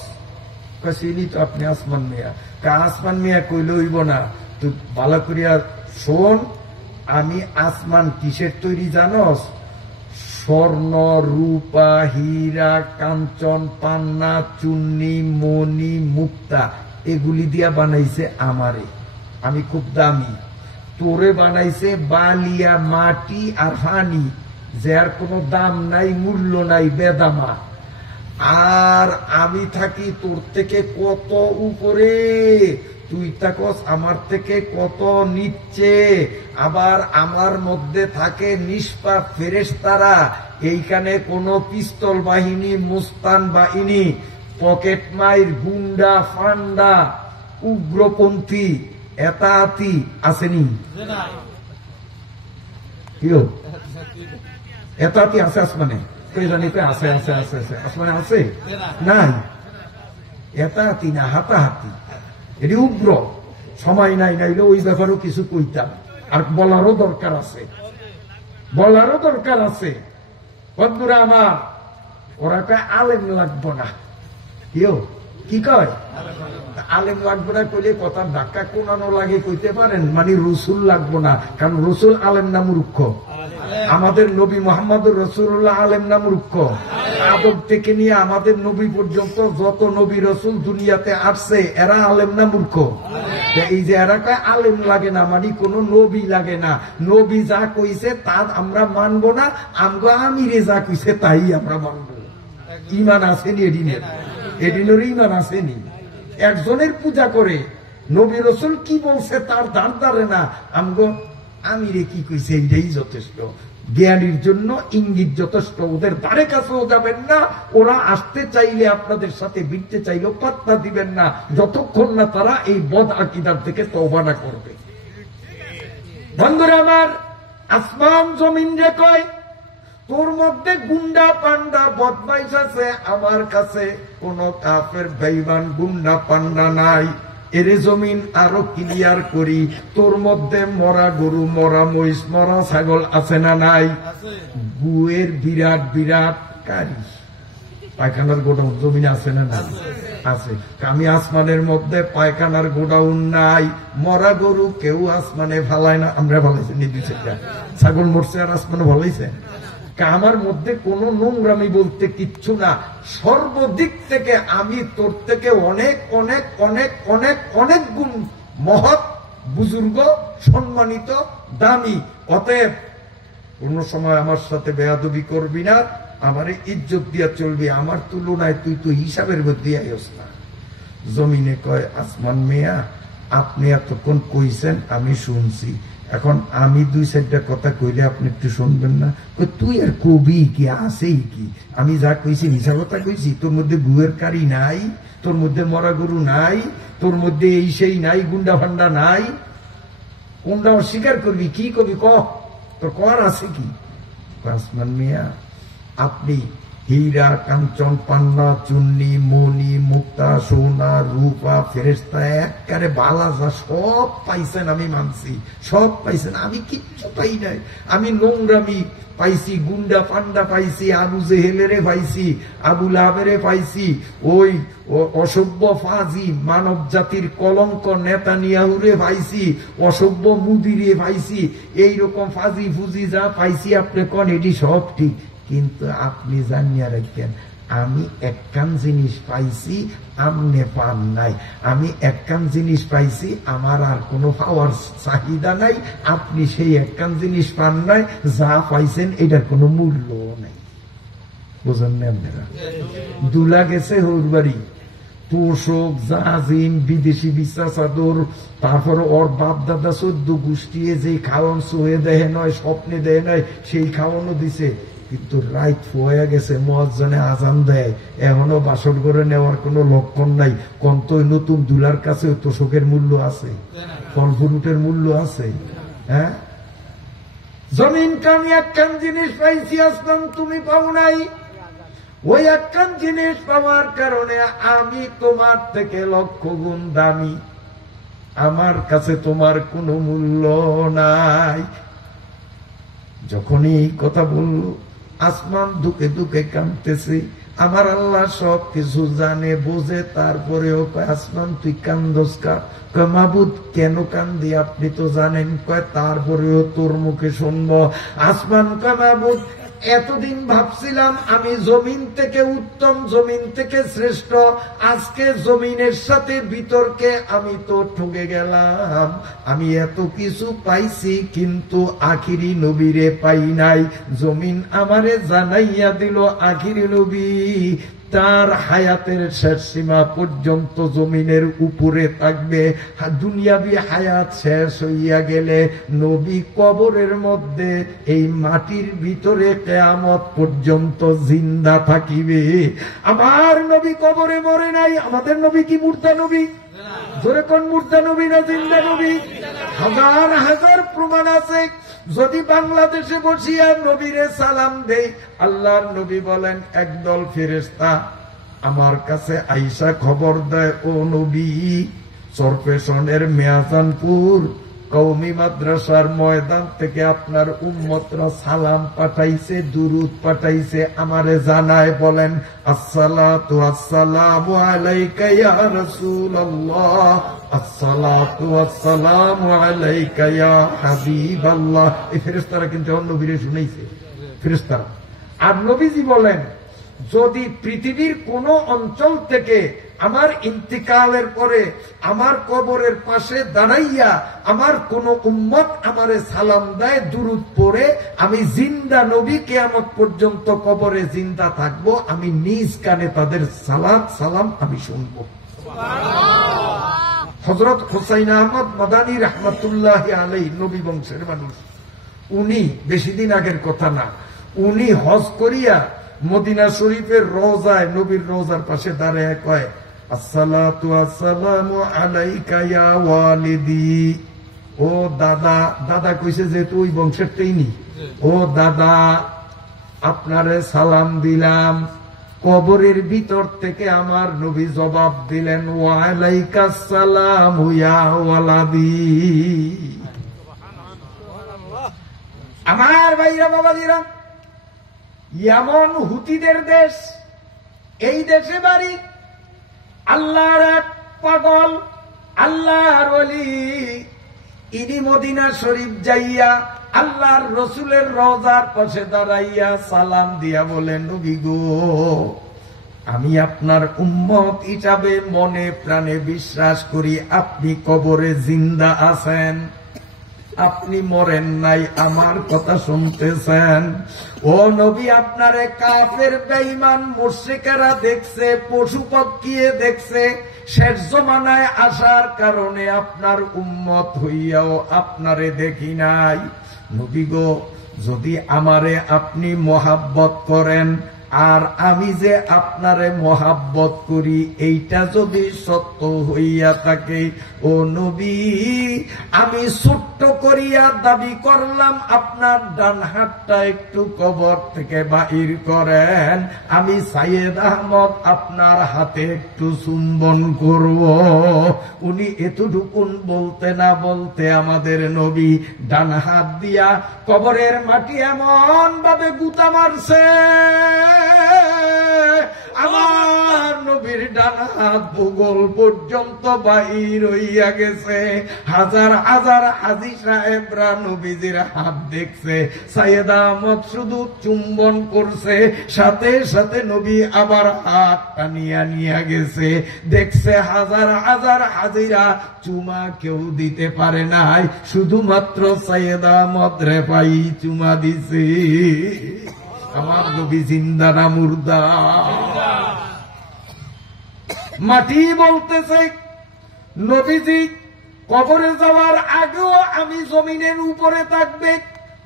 চিনি তো, আপনি আসমান মিয়া। আসমান মিয়া কইলে হইব না, তুই ভালো করিয়া শোন, আমি আসমান কিসের তৈরি জানস? স্বর্ণ, রূপা, হীরা, কাঞ্চন, পান্না, চুন্নি, মণি, মুক্তা, এগুলি দিয়া বানাইছে আমারে, আমি খুব দামি। তোরে বানাইছে বালিয়া, মাটি আর পানি, যার কোনো দাম নাই, মূল্য নাই, বেদামা। আর আমি থাকি তোর থেকে কত উপরে, তুই তাকস আমার থেকে কত নিচ্ছে, আবার আমার মধ্যে থাকে নিষ্পাপ ফেরেশতারা। এইখানে কোন পিস্তল বাহিনী, মুস্তান বাহিনী, পকেট মাইর, গুন্ডা ফান্ডা, উগ্রপন্থী এতাতি আসেনি? এতাতি আছে আসমানে? আছে আছে আছে আছে আসমানে আছে? নাই। এতাতি না, হাতাহাতি। এটি উগ্র। সময় নাই, নাইলে ওই ব্যাপারেও কিছু কইতাম। আর বলারও দরকার আছে, বলারও দরকার আছে। বন্ধুরা আমার, ওরা কয় আলেম লাগবো না। কি কয়? আলেম লাগবো না কইলে কথা ধাক্কা কোনানো লাগে কইতে পারেন, মানে রসুল লাগবো না। কারণ রসুল আলেম না মূর্খ? আমাদের নবী মোহাম্মদুর রাসূলুল্লাহ আলেম না মূর্খ? আদম থেকে নিয়ে আমাদের নবী পর্যন্ত যত নবী রসুল দুনিয়াতে আসছে এরা আলেম না মূর্খ? এই যে এরা কয় আলেম লাগে না, মানে কোন নবী লাগে না। নবী যা কইছে তা আমরা মানবো না, আমগো আমিরে যা কইছে তাই আমরা মানবো। ইমান আসেনি এদিনের? এদিনের ইমান আসেনি? একজনের পূজা করে, নবী রসুল কি বলছে তার ধার ধারে না, আমগো আমিরে কি কইছে এইটাই যথেষ্ট। জ্ঞানীর জন্য ইঙ্গিত যথেষ্ট, ওদের ধারে কাছেও যাবেন না। ওরা আসতে চাইলে আপনাদের সাথে ভিড়তে চাইলেও পাত্তা দিবেন না, যতক্ষণ না তারা এই বদ আকীদার থেকে তওবা না করবে। বন্ধুরা আমার, আসমান জমিন রে কয় তোর মধ্যে গুন্ডা পান্ডা বদমাইশ আছে, আমার কাছে কোন কাফের বেঈমান গুন্ডা পান্ডা নাই। এরে জমিন আরো ক্লিয়ার করি, তোর মধ্যে মরা গরু, মরা মহিষ, মরা ছাগল আছে না নাই? গুয়ের বিরাট বিরাট কারি, পায়খানার গোডাউন জমিন আছে না নাই? আছে। আমি আসমানের মধ্যে পায়খানার গোডাউন নাই। মরা গরু কেউ আসমানে ফালায় না, আমরা ফালাইছি নির্দিষ্ট। ছাগল মরছে আর আসমানে ফালাইছে? আমার মধ্যে কোন নোংরামি বলতে কিচ্ছু না। সর্বদিক থেকে আমি তোর থেকে অনেক অনেক অনেক অনেক অনেক গুণ মহৎ, বুজুর্গ, সম্মানিত, দামি। অতএব কোন সময় আমার সাথে বেয়াদবি করবি না, আমার ইজ্জত দিয়া চলবি। আমার তুলনায় তুই তো হিসাবের মধ্যে আইস না। জমিনে কয় আসমান মিয়া আপনি এতক্ষণ কইছেন আমি শুনছি, এখন আমি দুই চারটা কথা কইলে আপনি একটু শুনবেন না? তুই আর কবি কি, আছেই কি? আমি যা কইছি মিছা কথা কইছি? তোর মধ্যে গুয়ের কারি নাই, তোর মধ্যে মরা গরু নাই, তোর মধ্যে এই সেই নাই, গুন্ডা ফান্ডা নাই। কোনটা অস্বীকার করবি? কি কবি ক, তোর কর আছে কি? আসমান মিয়া আপনি হীরা কাঞ্চন পান্না চুন্নি মণি মুক্তা সোনা রূপা ফেরেশতা একবারে বালা যা সব পাইছেন, আমি মানছি সব পাইছেন। আমি কিচ্ছু পাই নাই। আমি নোংরামি পাইছি, গুন্ডা পান্ডা পাইছি, আবু জেহেলেরে পাইছি, আবু লাহাবেরে পাইছি, ওই অসভ্য ফাজি মানব জাতির কলঙ্ক নেতানিয়াহুরে পাইছি, অসভ্য মুদিরে পাইছি। এইরকম ফাজি ফুজি যা পাইছি আপনি কন এটি সব ঠিক, কিন্তু আপনি জানিয়া রাখেন আমি একখান জিনিস পাইছি আমনে পান নাই। আমি একখান জিনিস পাইছি, আমার আর কোনো পাওয়ার চাহিদা নাই। আপনি সেই একখান জিনিস পান নাই, যা পাইছেন এটার কোনো মূল্য নাই। বুঝেন না আপনারা? দুলা গেছে হৌর বাড়ি, তোষক জাজিম বিদেশি বিছা চাদর, তারপর ওর বাপ দাদা 14 গোষ্ঠী যে খাওয়ান সোয়ে দেহে নয়, স্বপ্নে দেহে নয়, সেই খাওয়ানো দিছে। কিন্তু রাত হয়ে গেছে, মুয়াজ্জিনে আজান দেয়, এখনো বাসর করে নেওয়ার কোন লক্ষণ নাই। কন্ত নতুন দুলার কাছে তোষকের মূল্য আছে, ফল ফ্রুটের মূল্য আছে? হ্যাঁ, জমিনকে আমি একখান জিনিস পাইছি, আসলাম তুমি পাও নাই। ওই একখান জিনিস পাওয়ার কারণে আমি তোমার থেকে লক্ষ গুণ দামি, আমার কাছে তোমার কোনো মূল্য নাই। যখনই কথা বলল আসমান দুকে দুকে কাঁদতেছে। আমার আল্লাহ সব কিছু জানে বোঝে, তারপরেও কয় আসমান তুই কান্দোস কা? কয় মাবুদ কেন কান্দি আপনি তো জানেন। কয় তারপরেও তোর মুখে শুনবো। আসমান কয় মাবুদ এতদিন ভাবছিলাম আমি জমিন থেকে উত্তম, জমিন থেকে শ্রেষ্ঠ, আজকে জমিনের সাথে বিতর্কে আমি তো ঠকে গেলাম। আমি এত কিছু পাইছি কিন্তু আখিরি নবীরে পাই নাই। জমিন আমারে জানাইয়া দিল আখিরি নবী তার হায়াতের শেষ সীমা পর্যন্ত জমিনের উপরে থাকবে। দুনিয়াবি হায়াত শেষ হইয়া গেলে নবী কবরের মধ্যে এই মাটির ভিতরে কিয়ামত পর্যন্ত জিন্দা থাকিবে। আমার নবী কবরে মরে নাই। আমাদের নবী কি মুর্দা নবী? জোরে কোন মুর্দা নবী না জিন্দা নবী? হাজার হাজার প্রমাণ আছে। যদি বাংলাদেশে বসিয়া নবীরে সালাম দেই, আল্লাহর নবী বলেন একদল ফেরেশতা আমার কাছে আইসা খবর দেয়, ও নবী, চরপেশনের মেয়াজানপুর কওমি মাদ্রাসার ময়দান থেকে আপনার উম্মতরা সালাম পাঠাইছে, দুরুদ পাঠাইছে, আমারে জানায়, বলেন আসসালাতু আসসালামু আলাইকা ইয়া রাসূলুল্লাহ, আসসালাতু আসসালামু আলাইকা ইয়া হাবিবাল্লাহ। এই ফেরেশতারা কিন্তু নবীরে শুনাইছে, ফেরেশতারা। আর নবীজি বলেন, যদি পৃথিবীর কোন অঞ্চল থেকে আমার ইন্তিকালের পরে আমার কবরের পাশে দাঁড়াইয়া আমার কোন উম্মত আমারে সালাম দেয়, দুরুদ পড়ে, আমি জিন্দা নবী কিয়ামত পর্যন্ত কবরে জিন্দা থাকবো, আমি নিজ কানে তাদের সালাম আমি শুনবো। হযরত হুসাইন আহমদ মাদানী রাহমাতুল্লাহি আলাইহি নবী বংশের মানুষ। উনি বেশি দিন আগের কথা না, উনি হজ করিয়া মদিনা শরীফের রওজায়, নবীর রওজার পাশে দাঁড়ায় কয়, আসসালাতু আসসালামু আলাইকা ইয়া ওয়ালিদি। ও দাদা, দাদা কইছে যেহেতু ওই বংশের তেইনি, ও দাদা আপনারে সালাম দিলাম। কবরের ভিতর থেকে আমার নবী জবাব দিলেন, ওয়া আলাইকাস সালাম ইয়া ওয়ালাদি। আমার ভাইরা বাবাজিরা, ইয়ামন হুতিদের দেশ, এই দেশে বাড়ি। আল্লাহর এক পাগল, আল্লাহর ওলি, ইনি মদিনা শরীফ যাইয়া আল্লাহর রসুলের রওজার পাশে দাঁড়াইয়া সালাম দিয়া বলেন, নবী গো, আমি আপনার উম্মত হিসাবে মনে প্রাণে বিশ্বাস করি আপনি কবরে জিন্দা আছেন, আপনি মরেন নাই, আমার কথা শুনতেছেন। ও নবী, আপনারে কাফের বেঈমান মুশরিকেরা দেখছে, পশু পক্ষীয়ে দেখছে, শেষ জমানায় আসার কারণে আপনার উম্মত হইয়াও আপনারে দেখি নাই। নবী গো, যদি আমারে আপনি মহাব্বত করেন আর আমি যে আপনারে মহাব্বত করি, এইটা যদি সত্য হইয়া থাকে, ও নবী, আমি ছোট্ট করিয়া দাবি করলাম আপনার ডান হাতটা একটু কবর থেকে বাহির করেন, আমি সাইয়েদ আহমদ আপনার হাতে একটু চুম্বন করব। উনি এতটুকুন বলতে না বলতে আমাদের নবী ডান হাত দিয়া কবরের মাটি এমন ভাবে গুতা মারছে, আমার নবীর ডান হাত ভূগোল পর্যন্ত বাহির হইয়া গেছে। হাজার হাজার হাজী সাহেবরা নবীজির হাত দেখছে, সাইয়েদ আহমদ শুধু চুম্বন করছে, সাথে সাথে নবী আবার হাত টানিয়া নিয়ে গেছে। দেখছে হাজার হাজার হাজিরা, চুমা কেউ দিতে পারে নাই, শুধুমাত্র সাইয়েদ আহমদ রেফাই চুমা দিছে। আমার নবী জিন্দা না মুর্দা? মাটি বলতেছে, নবীজি কবরে যাওয়ার আগেও আমি জমিনের উপরে থাকবে,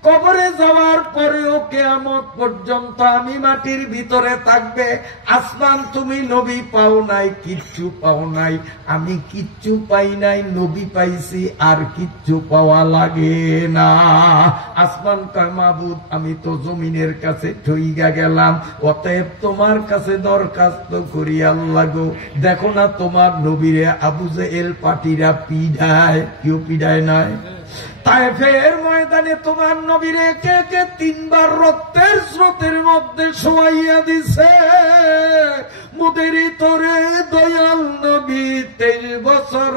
কবরে যাওয়ার পরেও কিয়ামত পর্যন্ত আমি মাটির ভিতরে থাকবে। আসমান তুমি নবী পাও নাই, কিচ্ছু পাও নাই, আমি কিচ্ছু পাই নাই, নবী পাইছি, আর কিচ্ছু পাওয়া লাগে না। আসমান কয়, মাবুদ, আমি তো জমিনের কাছে ঠইগা গেলাম, অতএব তোমার কাছে দরখাস্ত করি, আল্লাহ গো, দেখো না তোমার নবীরে আবু জেহেল পাটিরা পিডায়, কেউ পিডায় নাই। তায়েফের ময়দানে তোমার নবীরে কে কে 3 বার রক্তের স্রোতের মধ্যে শোয়াইয়া দিছে। মোদের তোরে দয়াল নবী 23 বছর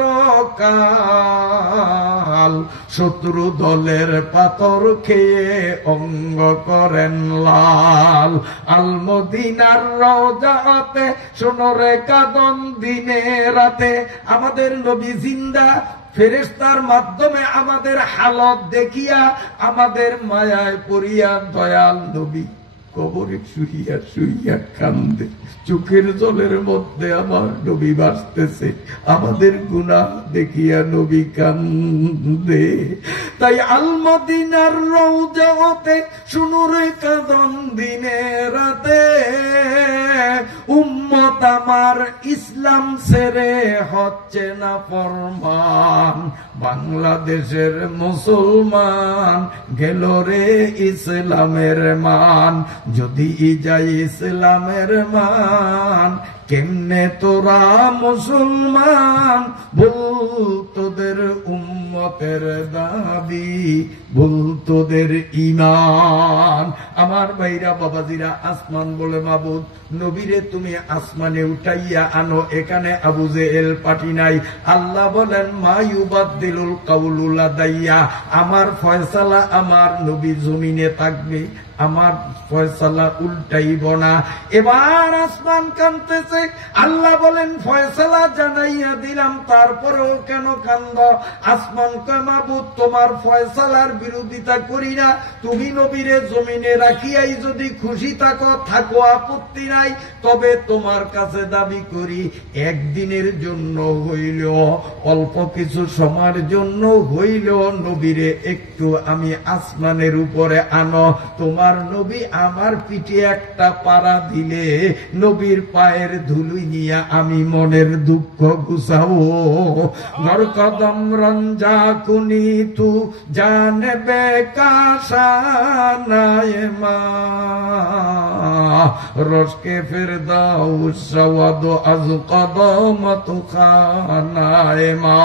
কাল শত্রু দলের পাথর খেয়ে অঙ্গ করেন লাল। আল মদিনার রওজাতে শোনো রে কাঁদন দিনে রাতে। আমাদের নবী জিন্দা, ফেরেশতার মাধ্যমে আমাদের হালত দেখিয়া আমাদের মায়ায় পড়িয়া দয়াল নবী কবরে শুইয়া শুইয়া কান্দে, চোখের জলের মধ্যে আমার নবী ভাসতেছে, আমাদের গুনাহ দেখিয়া নবী কান্দে। তাই আল মদিনার রওজা হতে শুনুরে কাঁদন দিনে রাতে, উম্মত আমার ইসলাম ছেড়ে হচ্ছে না ফরমান, বাংলাদেশের মুসলমান গেল রে ইসলামের মান, যদি যাই ইসলামের মান কেমনে তোরা মুসলমান, ভুল তোদের উম্মতের দাবি, ভুল তোদের ঈমান। আমার ভাইরা বাবাজিরা, আসমান বলে মাবুদ নবীরে তুমি আসমানে উঠাইয়া আনো, এখানে আবু জেহেল পাঠি নাই। আল্লাহ বলেন মা ইউবাদদিলুল কাউলু লাদাইয়া, আমার ফয়সালা আমার নবী জমিনে থাকবে, আমার ফয়সালা উল্টাইব না। এবার আসমান কাঁদতেছে, আল্লাহ বলেন ফয়সালা জানাইয়া দিলাম, তারপরেও কেন কান্দ? আসমান কয় মাবুদ তোমার ফয়সালার বিরোধিতা করি না, তুমি নবীরে জমিনে রাখিয়াই যদি খুশি থাকো, থাকো আপত্তি নাই, তবে তোমার কাছে দাবি করি একদিনের জন্য হইল, অল্প কিছু সময়ের জন্য হইল নবীরে একটু আমি আসমানের উপরে আনো। তোমার নবী আমার পিঠে একটা পাড়া দিলে নবীর পায়ের ধুলি নিয়া আমি মনের দুঃখ গুছাবো। ঘর কদম রঞ্জা কুনি তু জানবে কাশানায় মা, রসকে ফের দাও সওয়াদ আজ কদমত খানায় মা।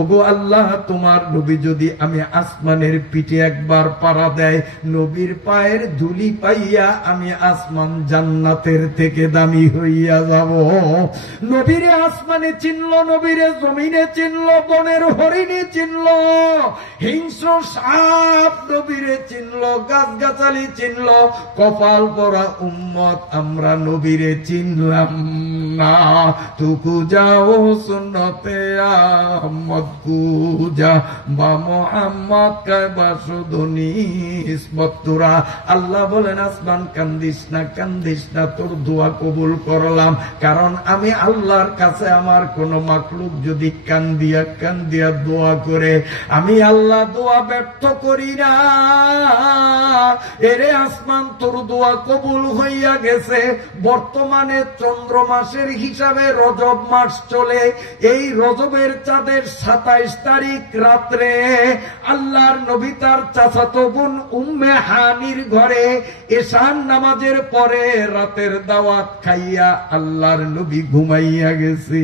ওগো আল্লাহ, তোমার নবী যদি আমি আসমানের পিঠে একবার পাড়া দেয়, নবীর পায়ের ধুলি পাইয়া আমি আসমান জান্নাতের থেকে দামি হইয়া যাব। নবীরে আসমানে চিনল, নবীরে জমিনে চিনল, বনের হরিণী চিনল, হিংস্র সাপ নবীরে চিনল, গাছগাছালি চিনল, কপাল পরা উম্মত আমরা নবীরে চিনলাম না। তুকু যাও সুন্নতে আহমদ কুজা বা মোহাম্মদ কাবা শুধুনি ইসমতুরা। আল্লাহ বলেন আসমান কান্দিস না, কান্দিস না, তোর দোয়া কবুল করলাম, কারণ আমি আল্লাহর কাছে আমার কোন মাখলুক যদি কান্দিয়া দোয়া করে, আমি আল্লাহ দোয়া ব্যর্থ করি না। এরে আসমান তোর দোয়া কবুল হইয়া গেছে। বর্তমানে চন্দ্র মাসের হিসাবে রজব মাস চলে, এই রজবের চাঁদের 27 তারিখ রাত্রে আল্লাহর নবী তার চাচাতো বোন উম্মে হানির ঘরে এশার নামাজের পরে রাতের দাওয়াত খাইয়া আল্লাহর নবী ঘুমাইয়া গেছে।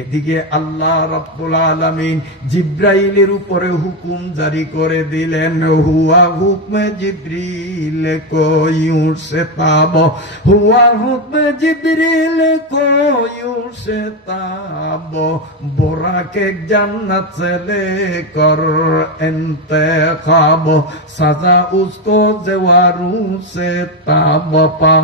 এদিকে আল্লাহ রাব্বুল আলামিন জিব্রাইলের উপরে হুকুম জারি করে দিলেন, হুয়া হুকমে জিব্রিল কোয়ু সে তাব, হুয়া হুকমে জিব্রিল কোয়ু সে তাব, বোরাকে জান্নাত से लेकर इंतखाब, सजा उसको जवारू से ताब पा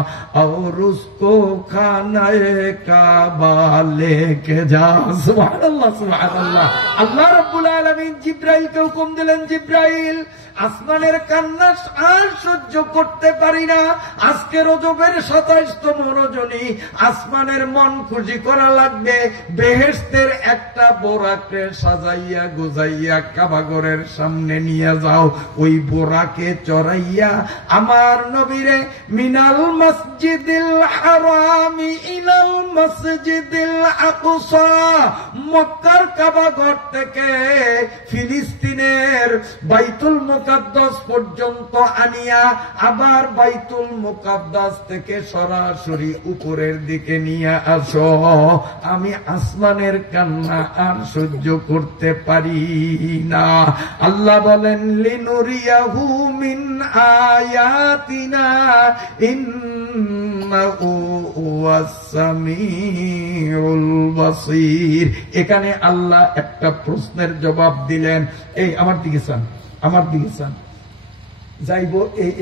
और उसको खानाए काबा लेके जा। সুবহানাল্লাহ, সুবহানাল্লাহ। আল্লাহ রাব্বুল আলামিন জিব্রাইলকে হুকুম দিলেন, জিব্রাইল আসমানের কান্না আর সহ্য করতে পারি না, আজকে রজবের 27তম রজনী, আসমানের মন খুশি করা লাগবে, বেহেশতের একটা বোরাকে সাজাইয়া গুজাইয়া কাবাগরের সামনে নিয়ে যাও, ওই বোরাকে চড়াইয়া আমার নবীরে মিনাল মসজিদিল হারামি ইলাল মসজিদিল আকসা, মক্কার কাবাগর থেকে ফিলিস্তিনের বাইতুল মুকাদ্দাস পর্যন্ত আনিয়া আবার বাইতুল মুকাদ্দাস থেকে সরাসরি উপরের দিকে নিয়ে আসো। আমি আসমানের কান্না আর সহ্য করতে পারি না। আল্লাহ বলেন লিনুরিয়াহু মিন আয়াতিনা ইন্নাহু হুয়াস সামিউল বাসীর। এখানে আল্লাহ একটা প্রশ্নের জবাব দিলেন। এই আমার দিকে চান, আমার দিকে চান, যাইব এই